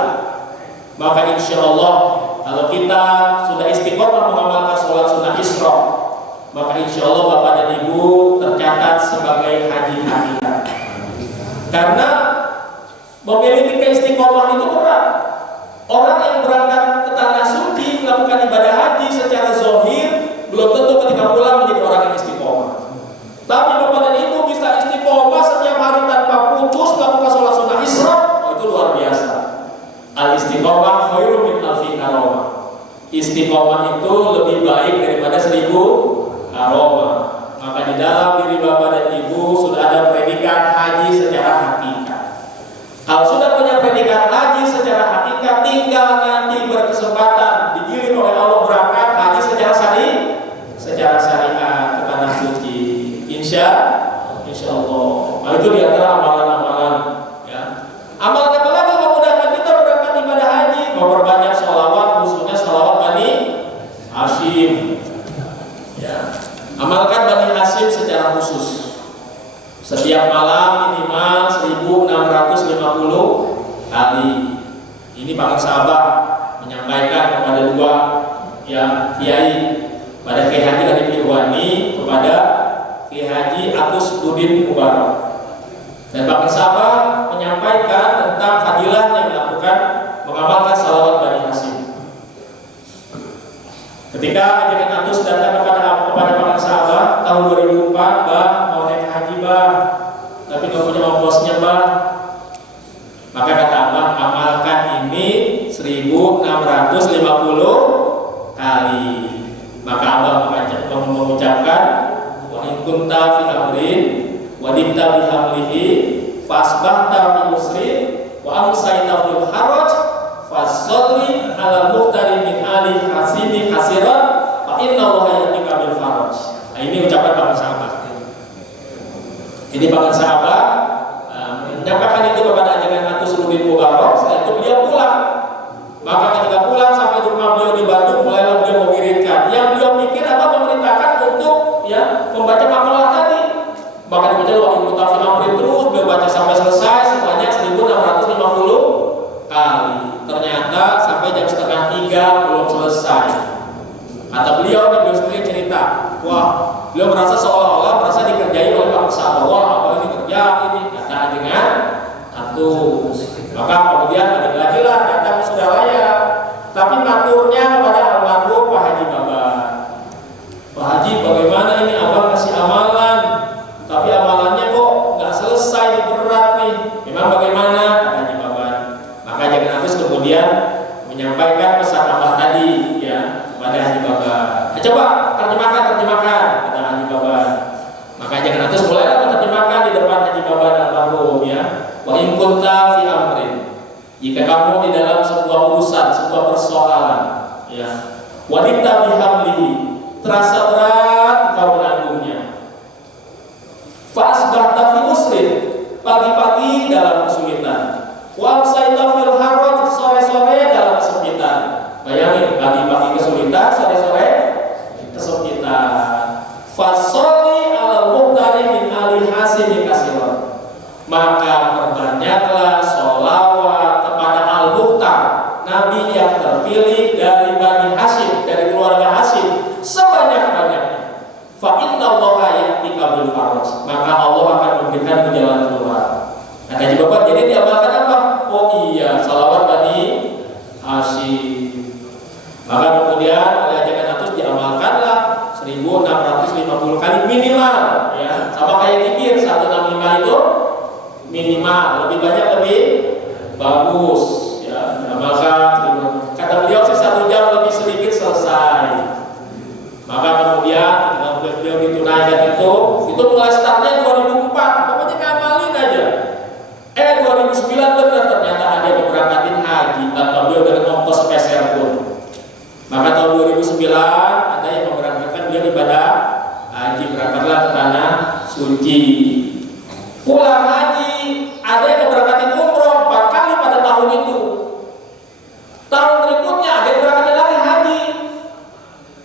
Maka insya Allah kalau kita sudah istiqomah mengamalkan sholat sunnah Isra, maka insya Allah Bapak dan Ibu tercatat sebagai haji hakikat. Karena memiliki keistiqomah itu berat. Orang yang berangkat ke tanah suci melakukan ibadah haji secara zahir belum tentu ketika pulang menjadi orang yang istiqomah. Tapi Bapak dan Ibu bisa istiqomah setiap hari tanpa putus melakukan sholat sunnah Isra, itu luar biasa. Al-istiqomah khairun min alfi karomah. Istiqomah itu lebih baik daripada 1000 karomah. Maka di dalam diri Bapak dan Ibu sudah ada predikat haji secara hakikat. Kalau sudah punya predikat haji secara hakikat, tinggal nanti berkesempatan digiring oleh Allah berangkat haji secara syariat ke tanah suci. Insya Allah. Nah, itu di antara amalan-amalan. Ya. Amalan apa lagi memudahkan kita berangkat ibadah haji? Memperbanyak sholawat, khususnya sholawat Bani Hashim. Ya. Amalkan Bani Hashim secara khusus. Setiap malam minimal 1650 kali. Ini Pak Sahabat menyampaikan kepada dua kiai, pada Kiai Haji Arif Irwani, kepada Kiai Haji Agus Budin Mubarak. Dan Pak Sahabat menyampaikan tentang fadilahnya melakukan mengamalkan salawat Bani Hashim. Ketika Ajaran Agus datang kepada Pak Sahabat tahun 2004, Bah mau naik haji Bah, tapi nggak punya ongkosnya Bah. Maka kata Abah, amalkan ini 1650 kali. Maka Abah mengucapkan, wa in kunta fi amrin wa dinta bi hamlihi fasbahta fi usrin wa amsayta fil haraj fasalli ala muhtari min ali hasini hasiran fa inna allaha yatika bil faraj. Nah, ini ucapan Pak Sahabat. Ini Pak Sahabat menyampaikan itu kepada Ajaran Atus Rudin Mubarak. Setelah itu beliau pulang. Maka ketika pulang sampai di rumah beliau di Bandung, mulailah beliau mengirimkan. Yang beliau mikir apa memerintahkan untuk membaca makalah tadi. Maka dibaca waktu mutafil amrin terus, beliau baca sampai selesai sebanyak 1650 kali. Ternyata sampai jam 2:30 belum selesai. Kata beliau sendiri cerita, wah, beliau merasa seolah-olah merasa dikerjai oleh Pak Sahabat. Wah, apa ini kerja ini? Kata dengan atus. Maka kemudian balik lagi lah datang saudaranya. Tapi maturnya kepada almarhum Pak Haji Baban. Pak Haji, bagaimana ini Abang kasih amalan, tapi amalannya kok nggak selesai, ini berat nih. Memang bagaimana? Kata Haji Baban. Maka Jangan Agus kemudian menyampaikan pesan Abah tadi kepada Haji Baban. Coba terjemahkan kata Haji Baban. Maka Jangan Agus mulailah menerjemahkan di depan Haji Baban almarhum Wa in kunta fi amrin, jika kamu di dalam sebuah urusan, sebuah persoalan, wanita bihamlihi, terasa berat engkau menanggungnya. Fa asbahta fi usrin, pagi-pagi dalam kesulitan. Wa amsayta fil haraj, sore-sore dalam kesempitan. Bayangin, pagi-pagi kesulitan, sore-sore kesempitan. Fasolli ala muhtari min ali hasini kasiran, maka perbanyaklah sholawat kepada Al-Mukhtar, Nabi yang terpilih dari Bani Hashim, dari keluarga Hashim, sebanyak-banyaknya. Fa inna allaha ya'tika bil faraj, maka Allah akan memberikan jalan keluar. Kata Haji Bapak, jadi diamalkan apa? Oh iya, sholawat Bani Hashim. Maka kemudian oleh Ajaran Atus diamalkanlah 1650 kali minimal, sama kayak zikir 165 itu minimal, lebih banyak lebih bagus, amalkan. Kata beliau sih 1 jam lebih sedikit selesai. Maka kemudian ketika beliau ditunaikan itu mulai startnya 2004, pokoknya ngamalin aja. 2009 benar ternyata ada yang memberangkatin haji tanpa beliau dengan ongkos peser pun. Maka tahun 2009 ada yang memberangkatkan beliau ibadah haji, berangkatlah ke tanah suci. Pulang haji, ada yang memberangkatin umroh 4 kali pada tahun itu. Tahun berikutnya ada yang berangkatin lagi haji.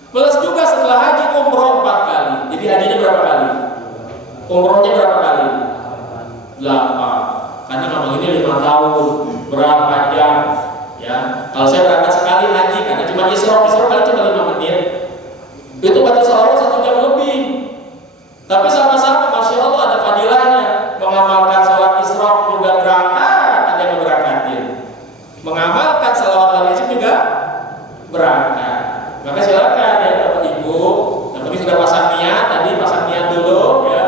Plus juga setelah haji umroh 4 kali. Jadi hajinya berapa kali? Umrohnya berapa kali? 8. Karena memang ini 5 tahun, berapa jam? Kalau saya berangkat cuma Isra paling cuma 5 menit. Itu baca salawat 1 jam lebih. Tapi sama-sama Masya Allah ada fadilahnya. Mengamalkan salat Isra juga berangkat, ada yang berangkatin. Mengamalkan salawat wajib juga berangkat. Maka silakan ya Bapak Ibu. Yang penting sudah pasang niat, tadi pasang niat dulu ya.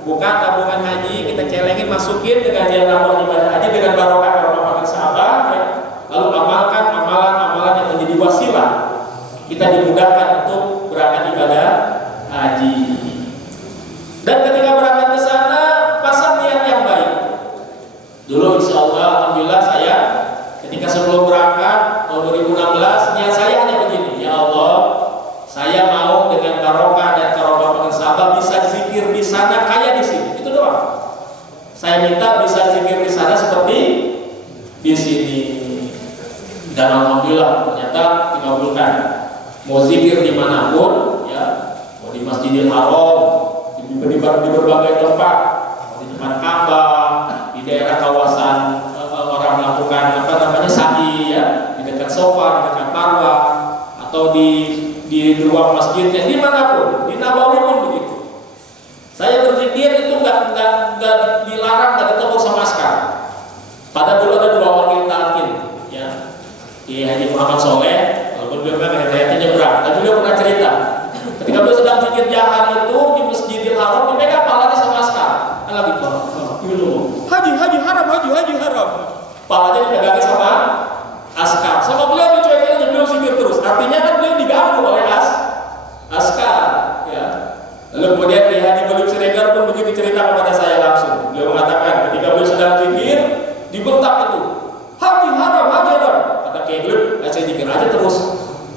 Buka tabungan haji, kita celengin, masukin dengan yang lapor ibadah haji dengan barokah para sahabat ya. Lalu amalkan amalan-amalan yang menjadi wasilah kita dimudahkan untuk berangkat ibadah haji. Dan ketika berangkat ke sana, pasang niat yang baik. Dulu insya Allah, alhamdulillah saya ketika sebelum berangkat tahun 2016, niat saya hanya begini, ya Allah, saya mau dengan barokah dan karomah sahabat bisa zikir di sana kayak di sini. Itu doang. Saya minta bisa zikir di sana seperti di sini. Dan alhamdulillah ternyata dikabulkan. Mau zikir dimanapun, ya, mau di Masjidil Haram, di berbagai tempat, di depan Ka'bah, di daerah kawasan orang melakukan sa'i, ya, di dekat sofa, di dekat Marwah, atau di ruang masjidnya, dimanapun, di Nabawi pun begitu. Saya berzikir itu nggak dilarang, nggak ditegur sama askar. Pada dulu ada 2 wakil talqin, ya, Kiai Haji Muhammad Soleh, walaupun beliau kan hayatnya nyebrang, tapi beliau pernah cerita, ketika beliau sedang zikir jahar itu di Masjidil Haram, dipegang palanya sama askar. Haji haram. Palanya dipegangin sama askar. Sama beliau dicuekin aja, beliau zikir terus. Artinya kan beliau diganggu oleh askar, ya. Lalu kemudian Kiai Haji Golib Siregar pun begitu cerita kepada saya langsung. Beliau mengatakan ketika beliau sedang zikir, dibentak itu, haji haram. Kata Kiai Golib, saya zikir aja terus.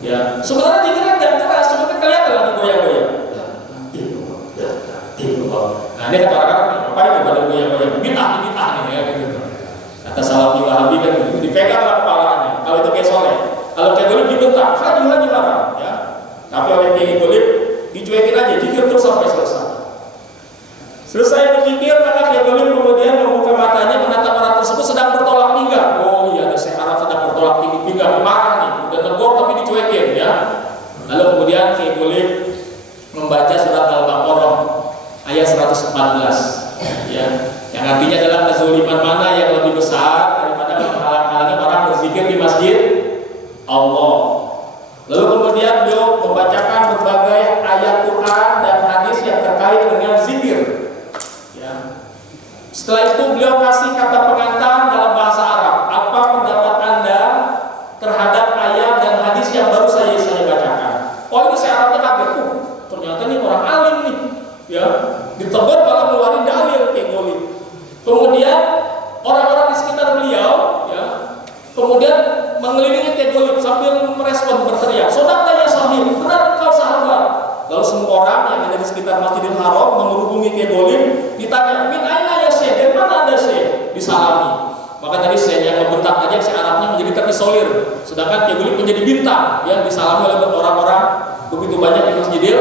Ya, sebenarnya zikirnya nggak keras, cuma kan kelihatan lagi goyang-goyang. Nah ini kata orang-orang, apa itu pada goyang-goyang? Bid'ah nih ya gitu. Kata Salafi Wahabi kan gitu, dipeganglah kepalanya. Kalau itu Kiai Soleh, kalau Kiai Golib dibentak, haji haram, ya. Tapi oleh Kiai Golib dicuekin aja, zikir terus sampai selesai. Selesai berzikir, maka Kiai Golib kemudian membuka matanya menatap orang tersebut sedang bertolak pinggang. Oh iya, ada Syekh Arab sedang bertolak pinggang, marah nih, udah tegur tapi dicuekin, ya. Lalu kemudian Kiai Golib membaca surat Al-Baqarah ayat 114, ya, yang artinya adalah kezaliman mana yang lebih besar daripada menghalang-halangi orang berzikir di masjid Allah. Lalu kemudian beliau membacakan berbagai ayat Quran dan hadis yang terkait dengan zikir, ya. Setelah itu beliau kasih kata pengantar dalam bahasa Arab. Apa pendapat Anda terhadap ayat dan hadis yang baru saya bacakan? Oh, ini saya Arabnya kaget. Ternyata ini orang alim nih, ya. Ditegur malah ngeluarin dalil Kiai Golib. Kemudian orang-orang di sekitar beliau, ya, kemudian mengelilingi Kiai Golib sambil merespon berteriak, "Sodaqta ya sahih, benar engkau sahabat." Lalu semua orang yang ada di sekitar Masjidil Haram menghubungi Kiai Golib, ditanya, "Min aina ya Syekh? Dari mana Anda Syekh?" Disalami. Maka tadi Syekh yang membentak aja, si Arabnya menjadi terisolir, sedangkan Kiai Golib menjadi bintang, ya, disalami oleh orang-orang begitu banyak di Masjidil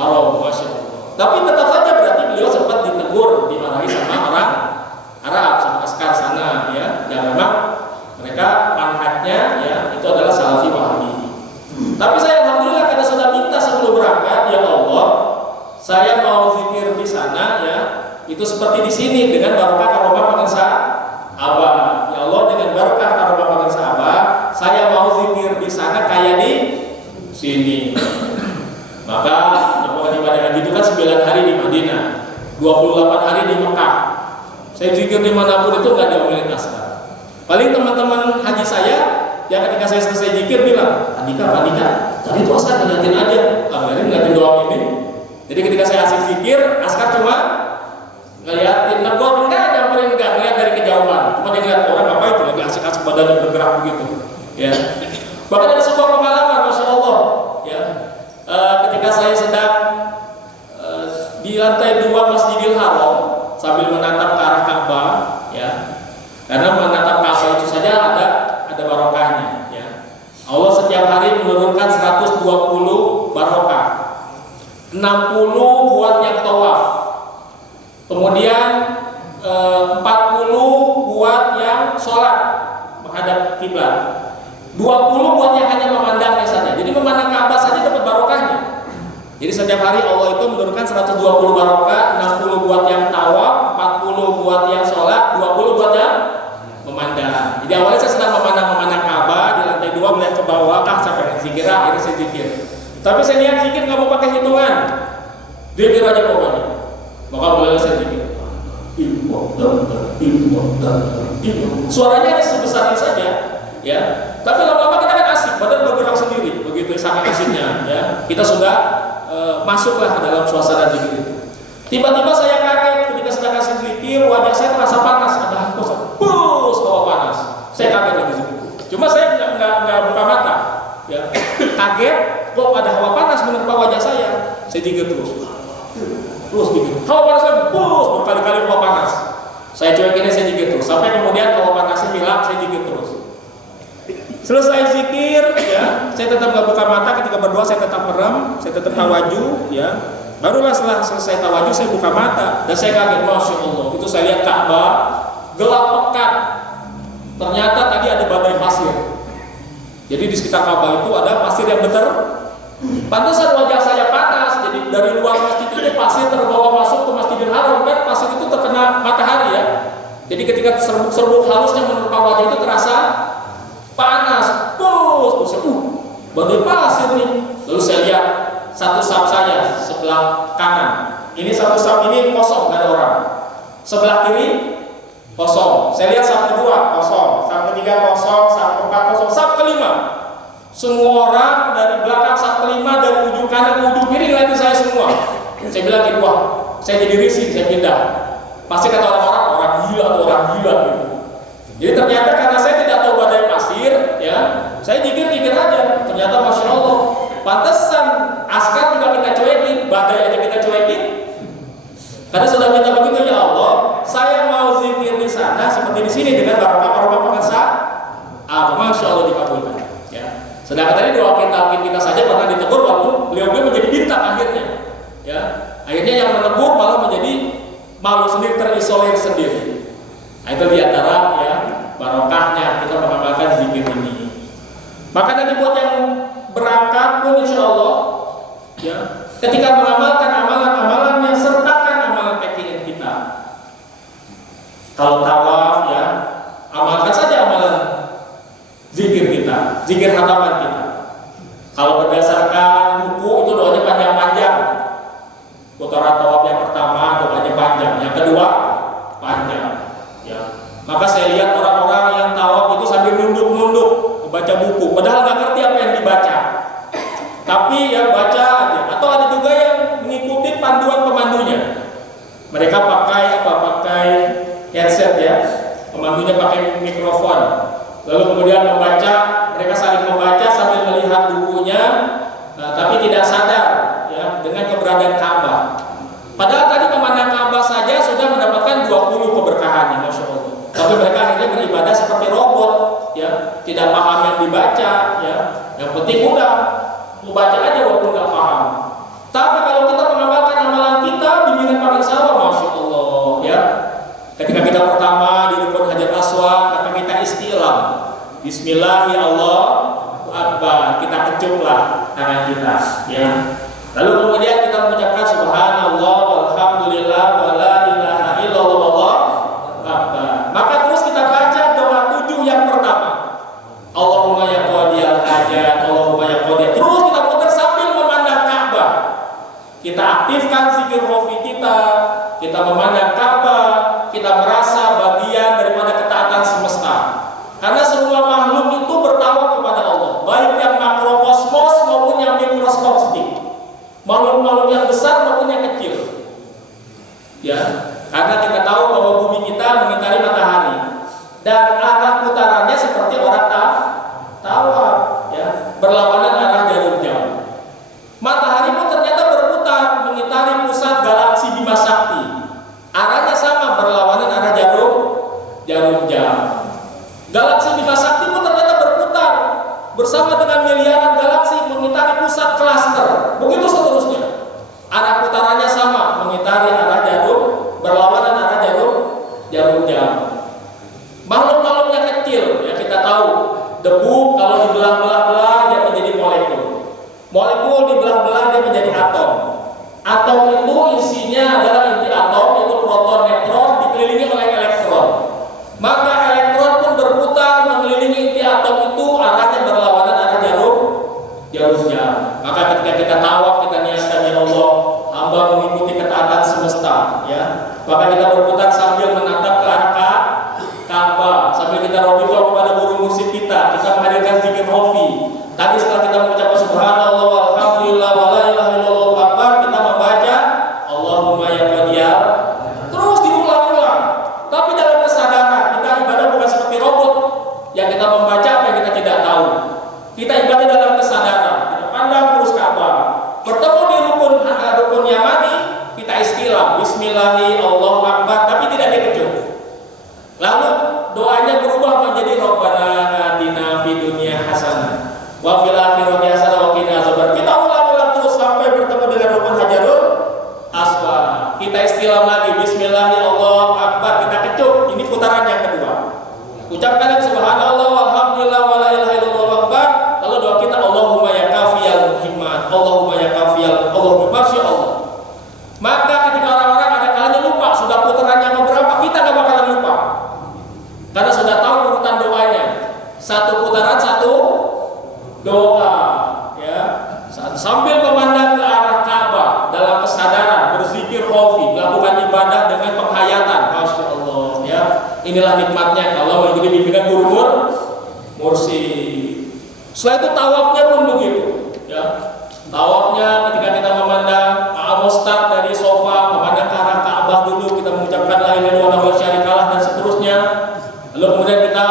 Haram, Masya Allah. Tapi tetap saja berarti beliau sempat ditegur, dimarahi sama orang Arab, sama askar sana, ya. Dan memang mereka manhajnya, ya, itu adalah Salafi Wahabi. Tapi saya alhamdulillah karena sudah minta sebelum berangkat, ya Allah, saya mau zikir di sana, ya, itu seperti di sini dengan barokah karomah pengensa Abah. Ya Allah, dengan barokah karomah pengensa Abah, saya mau zikir di sana kayak di sini. Maka ibadah haji itu kan 9 hari di Madinah, 28 hari di Mekah. Saya zikir dimanapun itu nggak diomelin askar. Paling teman-teman haji saya, ya, ketika saya selesai zikir bilang, Andika, tadi itu askar ngeliatin aja, ngeliatin doang ini. Jadi ketika saya asik zikir, askar cuma ngeliatin, negor enggak, nyamperin enggak, ngeliat dari kejauhan. Cuma dia ngeliat orang apa itu lagi asik-asik badannya bergerak begitu, ya. Bahkan ada sebuah pengalaman, Masya Allah, ya. Ketika saya sedang di lantai 2 Masjidil Haram sambil menatap ke arah Ka'bah, ya, karena menatap Ka'bah itu saja ada barokahnya, ya. Allah setiap hari menurunkan 120 barokah, 60 buat yang tawaf, kemudian 40 buat yang sholat menghadap kiblat, 20 buat yang hanya memandangnya memandang Ka'bah saja dapat barokahnya. Jadi setiap hari Allah itu menurunkan 120 barokah, 60 buat yang tawaf, 40 buat yang sholat, 20 buat yang memandang. Jadi awalnya saya sedang memandang Ka'bah di lantai 2 melihat ke bawah, saya pengen zikir, akhirnya saya zikir. Tapi saya niat zikir nggak mau pakai hitungan, zikir aja pokoknya. Maka mulai saya zikir. Suaranya hanya sebesar ini saja, ya. Tapi lama-lama kita kan asik, badan bergerak sendiri, begitu sangat asiknya, ya. Kita sudah masuklah ke dalam suasana zikir itu. Tiba-tiba saya kaget ketika sedang kasih zikir, wajah saya terasa panas, ada bus bawa panas. Saya kaget lagi zikir. Cuma saya nggak buka mata, ya. Kaget, kok ada hawa panas menerpa wajah saya. Saya zikir terus zikir. Hawa panasnya bus berkali-kali hawa panas. Saya cuekin, saya zikir terus sampai kemudian hawa panasnya hilang, saya zikir terus. Selesai zikir, ya, saya tetap gak buka mata. Ketika berdoa saya tetap merem, saya tetap tawajuh, ya. Barulah setelah selesai tawajuh saya buka mata dan saya kaget, masya Allah. Itu saya lihat Ka'bah gelap pekat. Ternyata tadi ada badai pasir. Jadi di sekitar Ka'bah itu ada pasir yang beter. Pantesan wajah saya panas. Jadi dari luar masjid itu pasir terbawa masuk ke Masjidil Haram, kan pasir itu terkena matahari, ya. Jadi ketika serbuk-serbuk halusnya menerpa wajah itu terasa panas, badai pasir nih. Lalu saya lihat satu saf saya sebelah kanan. Ini satu saf ini kosong, nggak ada orang. Sebelah kiri kosong. Saya lihat saf kedua kosong, saf ketiga kosong, saf keempat kosong, saf kelima. Semua orang dari belakang saf kelima, dari ujung kanan ke ujung kiri ngeliatin saya semua. Saya bilang gitu, wah, saya jadi risih, saya pindah. Pasti kata orang-orang, orang gila atau orang gila gitu. Jadi ternyata karena saya tidak tahu badai pasir, ya, saya jikir-jikir aja. Ternyata masya Allah, pantesan askar juga kita cuekin, badai aja kita cuekin. Karena sudah minta begitu, ya Allah, saya mau zikir di sana seperti di sini dengan barokah pengesah. Masya Allah dikabulkan. Ya. Sedangkan tadi doa kita saja pernah ditegur, walaupun beliau menjadi bintang akhirnya. Ya. Akhirnya yang menegur malah menjadi malu sendiri, terisolir sendiri. Nah, itu diantara, ya, barokahnya kita mengamalkan zikir ini. Maka nanti buat yang berangkat pun insya Allah, ya, ketika mengamalkan amalan-amalannya, sertakan amalan PKN kita. Kalau tawaf, ya, amalkan saja amalan zikir kita, zikir hataman kita. Kalau berdasarkan buku itu doanya panjang-panjang. Putaran tawaf yang pertama doanya panjang, yang kedua panjang. Maka saya lihat orang-orang yang tawaf itu sambil nunduk-nunduk baca buku, padahal nggak ngerti apa yang dibaca. Tapi ya baca aja. Atau ada juga yang mengikuti panduan pemandunya. Mereka pakai headset, ya. Pemandunya pakai mikrofon. Lalu kemudian membaca, mereka saling membaca sambil melihat bukunya, tapi tidak sadar, ya, dengan keberadaan Ka'bah. Padahal tadi memandang Ka'bah saja sudah mendapatkan 20 keberkahannya, masya Allah. Tapi mereka akhirnya beribadah seperti robot, ya, tidak paham yang dibaca, ya. Yang penting udah membaca aja walaupun nggak paham. Tapi kalau kita mengamalkan amalan kita, bimbingan para sahabat, masya Allah, ya. Ketika kita pertama di rukun Hajar Aswad, maka kita istilam, Bismillah, ya Allah, Akbar, kita kecuplah tangan kita, ya. Lalu kemudian kita mengucapkan Subhanallah, walhamdulillah, wala ilaha illallah, wallahu akbar. Maka terus kita baca doa 7 yang pertama. Allahumma ya qadiyal hajat, Allahumma ya qadiyal. Terus kita putar sambil memandang Ka'bah. Kita aktifkan zikir rofi kita memandang Ka'bah, kita merasa bagian daripada ketaatan semesta. Karena semua makhluk itu bertawaf kepada Allah, baik yang makrokosmos maupun yang mikroskopik. Makhluk-makhluk yang besar maupun yang kecil, ya, karena kita tahu bahwa bumi kita mengitari matahari dan arah putarannya seperti orang tawaf, ya, berlawanan arah jarum jam. Matahari pun ternyata berputar mengitari pusat galaksi Bima Sakti, arahnya sama, berlawanan arah jarum jam. Galaksi Bima Sakti pun ternyata berputar bersama dengan miliaran galaksi mengitari pusat klaster. Begitu seterusnya. Arah putarannya sama, mengitari arah jarum, ketika kita tawaf kita niatkan, ya Allah, hamba mengikuti ketaatan semesta, ya. Maka kita berputar sambil menatap ke arah Ka'bah, sambil kita robiqah kepada guru mursyid kita menghadirkan zikir hofi. Tadi setelah kita mengucapkan subhanallah walhamdulillah wala ilaha illallah akbar, kita membaca Allahumma ya qadiyar, terus diulang-ulang. Tapi dalam kesadaran kita ibadah bukan seperti robot yang kita membaca apa yang kita tidak tahu. Kita ibadah dalam kesadaran, kita pandang terus Ka'bah. Bertemu di rukun Yamani, kita istilah bismillahi Allahu akbar, tapi tidak dikejuk. Lalu doanya berubah menjadi Rabbana atina fid dunya hasanah wa fil akhirati hasanah wa qina azabannar. Kita ulang-ulang terus sampai bertemu dengan rukun Hajarul Aswad. Kita istilah lagi bismillahi Allahu akbar, kita kecup. Ini putaran yang kedua. Ucapkan subhanallah walhamdulillah wala ilaha illallah akbar. Lalu doa kita Allahumma ya kafiyal himmat, Allahumma ya kafiyal, Allahumma masya Allah. Maka ketika orang-orang ada kalanya lupa sudah putaran yang berapa, kita gak bakalan lupa. Karena sudah tahu urutan doanya. Satu putaran satu doa, ya. Sambil memandang ke arah Ka'bah dalam kesadaran, berzikir khofi, melakukan ibadah dengan penghayatan. Masya Allah, ya. Inilah nikmatnya kalau mengikuti bimbingan guru mursyid. Setelah itu tawafnya pun begitu, ya. Tawafnya ketika kita memandang start dari sofa, memandang ke arah Ka'bah dulu, kita mengucapkan la ilaha illallah wa syarikalah dan seterusnya. Lalu kemudian kita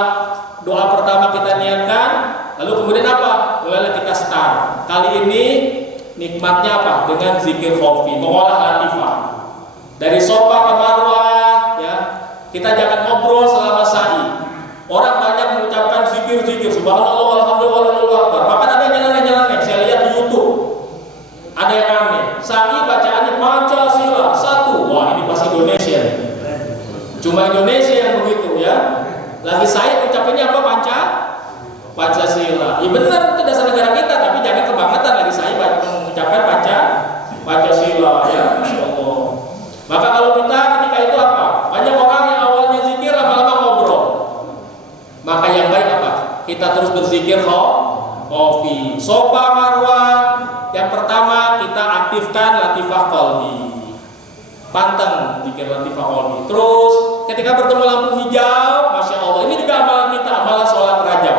doa pertama kita niatkan, lalu kemudian apa? Mulailah kita start. Kali ini nikmatnya apa? Dengan zikir khofi, mengolah latifah. Dari sofa ke marwah, ya. Kita jangan ngobrol selama sa'i. Orang banyak mengucapkan zikir-zikir, subhanallah walhamdulillah akbar. Bahkan ada yang nyeleneh-nyeleneh, saya lihat di YouTube. Ada yang aneh. Sa'i bacaannya Pancasila satu. Wah, ini pasti Indonesia nih. Cuma Indonesia yang begitu, ya. Lagi saya ucapinnya apa? Pancasila. Ya benar, itu dasar negara kita, tapi jangan kebangetan lagi saya mengucapkan Pancasila, ya. Masya Allah. Maka kalau kita ketika itu apa? Banyak orang yang awalnya zikir lama-lama ngobrol. Maka yang baik apa? Kita terus berzikir khofi. Sofa marwah. Yang pertama kita aktifkan latifah qalbi. Panteng zikir latifah qalbi. Terus ketika bertemu lampu hijau, Masya Allah, ini juga amalan kita, amalan sholat rajab.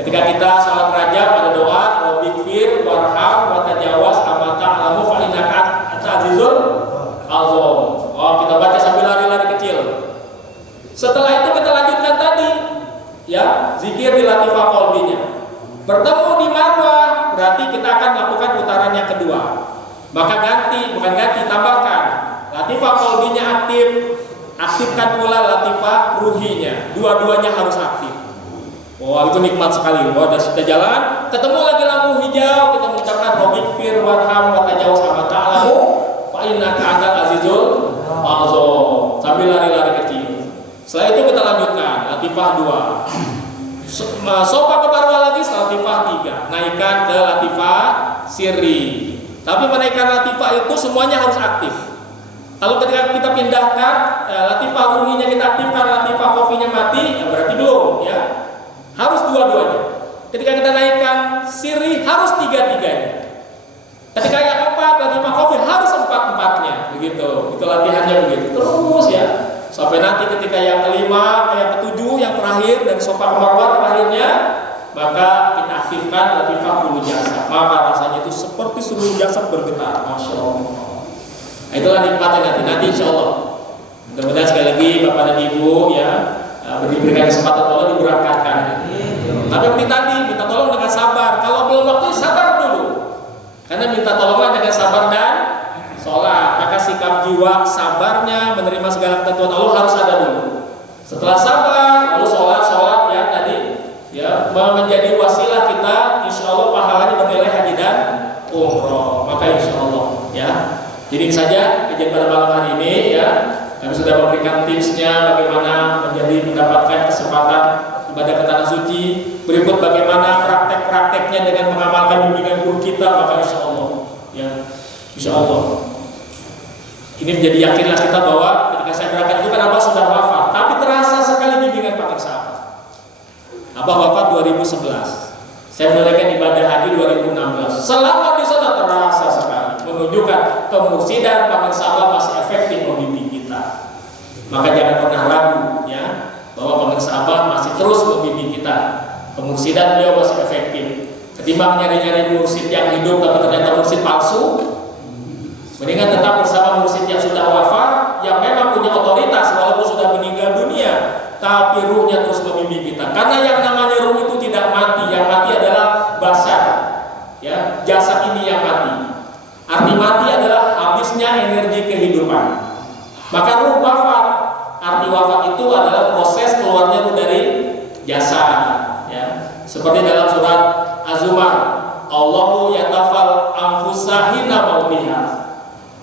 Ketika kita sholat rajab ada doa Rabbighfir warham wa tajawaz amma ta'lamu fa innaka azizul azam. Oh, kita baca sambil lari-lari kecil. Setelah itu kita lanjutkan tadi, ya, zikir di latifah qalbinya. Bertemu di marwah berarti kita akan melakukan putaran yang kedua. Maka tambahkan latifah qalbinya aktif, aktifkan pula latifah ruhinya. Dua-duanya harus aktif. Wah, itu nikmat sekali. Wah, sudah jalan, ketemu lagi lampu hijau, kita mengucapkan Rabbighfir warham wa tajawaz amma ta'lamu fa innaka antal azizul azam. Sambil lari-lari kecil. Setelah itu kita lanjutkan latifah 2. Sofa ke marwah lagi latifah 3. Naikkan ke latifah sirri. Tapi menaikkan latifah itu semuanya harus aktif. Kalau ketika kita pindahkan latifah ruhinya kita aktifkan, latifah kofinya mati, ya berarti belum, ya. Harus dua-duanya. Ketika kita naikkan sirri harus tiga-tiganya. Ketika yang 4 latifah kofi harus 4-4-nya. Begitu. Itu latihannya begitu. Terus, ya. Sampai nanti ketika yang kelima, yang ketujuh, yang terakhir dan sofa ke marwah terakhirnya, maka kita aktifkan latifah bulu jasad. Maka rasanya itu seperti seluruh jasad bergetar. Masya Allah. Nah, itulah nikmatnya nanti insya Allah. Mudah-mudahan sekali lagi Bapak dan Ibu, ya, diberikan kesempatan Allah diberangkatkan. Tapi seperti tadi minta tolong dengan sabar. Kalau belum waktu sabar dulu. Karena minta tolonglah dengan sabar dan sholat. Maka sikap jiwa sabarnya menerima segala ketentuan Allah harus ada dulu. Setelah sabar, lalu sholat ya tadi, ya, menjadi wasilah kita, insya Allah pahalanya bernilai haji dan umroh. Maka insya Allah, ya. Jadi saja kajian pada malam hari ini, ya. Kami sudah memberikan tipsnya bagaimana mendapatkan kesempatan ibadah ke tanah suci. Berikut bagaimana praktek-prakteknya dengan mengamalkan bimbingan guru kita. Maka insya Allah, ya, insya Allah. Ini menjadi yakinlah kita bahwa ketika saya berangkat itu kan Abah sudah wafat, tapi terasa sekali bimbingan Pak Sahabat. Abah wafat 2011. Saya menunaikan ibadah haji 2016. Selama di sana terasa sekali menunjukkan kemursidan Paman Sabah masih efektif membimbing kita. Maka jangan pernah ragu ya bahwa Paman Sabah masih terus membimbing kita. Kemursidan beliau masih efektif. Ketimbang nyari-nyari mursid yang hidup tapi ternyata mursid palsu, mendingan tetap bersama mursid yang sudah wafat, yang memang punya otoritas walaupun sudah meninggal dunia, tapi ruhnya terus membimbing kita. Karena yang namanya ruh itu tidak mati, yang mati adalah basar, ya, jasad ini yang mati. Arti mati adalah habisnya energi kehidupan. Maka ruh wafat, arti wafat itu adalah proses keluarnya ruh dari jasad, ya. Seperti dalam surat Az-Zumar, Allahu yatafal anfusa hina mautiha.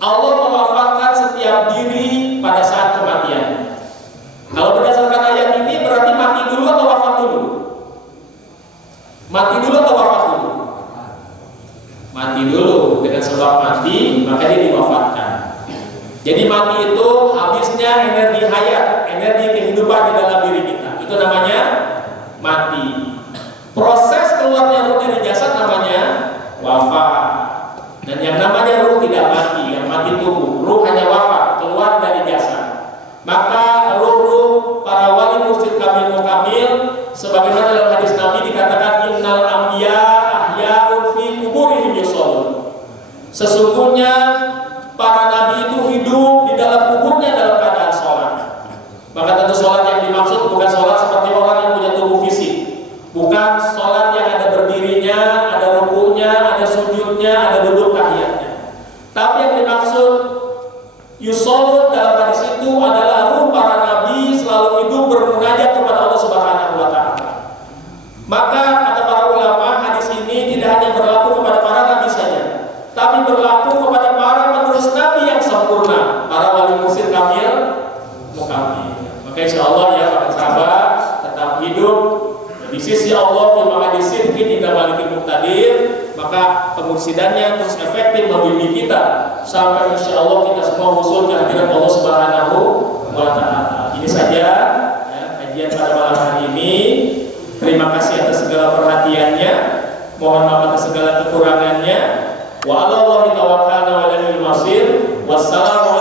Allah mewafatkan setiap diri pada saat kematian. Kalau berdasarkan ayat ini berarti mati dulu atau wafat dulu? Mati dulu atau wafat dulu? Mati dulu. Dengan sebab mati maka dia diwafatkan. Jadi mati itu habisnya energi hayat, energi kehidupan di dalam diri kita. Itu namanya mati. Proses keluarnya ruh dari jasad namanya wafat. Dan yang namanya ruh tidak mati, yang mati tubuh. Ruh hanya wafat, keluar dari jasad. Maka ruh-ruh para wali mursyid kamil mukamil, sebagaimana dalam hadis Nabi dikatakan innal anbiya ahya'un fi kuburihim yusallun. Sesungguhnya para nabi itu hidup di dalam kuburnya dalam keadaan sholat. Maka tentu sholat yang dimaksud bukan sholat seperti orang yang punya tubuh fisik. Bukan sholat yang ada berdirinya, ada rukunya, ada sujudnya, ada duduk tahiyatnya. Tapi yang dimaksud yusolun dalam hadis itu adalah ruh para nabi selalu hidup bermunajat kepada Allah Subhanahu wa Ta'ala. Maka kata para ulama, hadis ini tidak hanya berlaku kepada para nabi saja, tapi berlaku kepada para penerus nabi yang sempurna, para wali mursyid kamil mukamil. Maka insya Allah ya para sahabat tetap hidup di sisi Allah, maka disirkin indah malikin muqtadir, maka pemursidannya terus efektif membimbing kita sampai insya Allah kita semua usul kehadiran Allah Subhanahu wa Ta'ala. Ini saja ya, kajian pada malam hari ini. Terima kasih atas segala perhatiannya, mohon maaf atas segala kekurangannya. Wa 'ala Allahi tawakkalna wa ilaihi al-masir. Wassalamu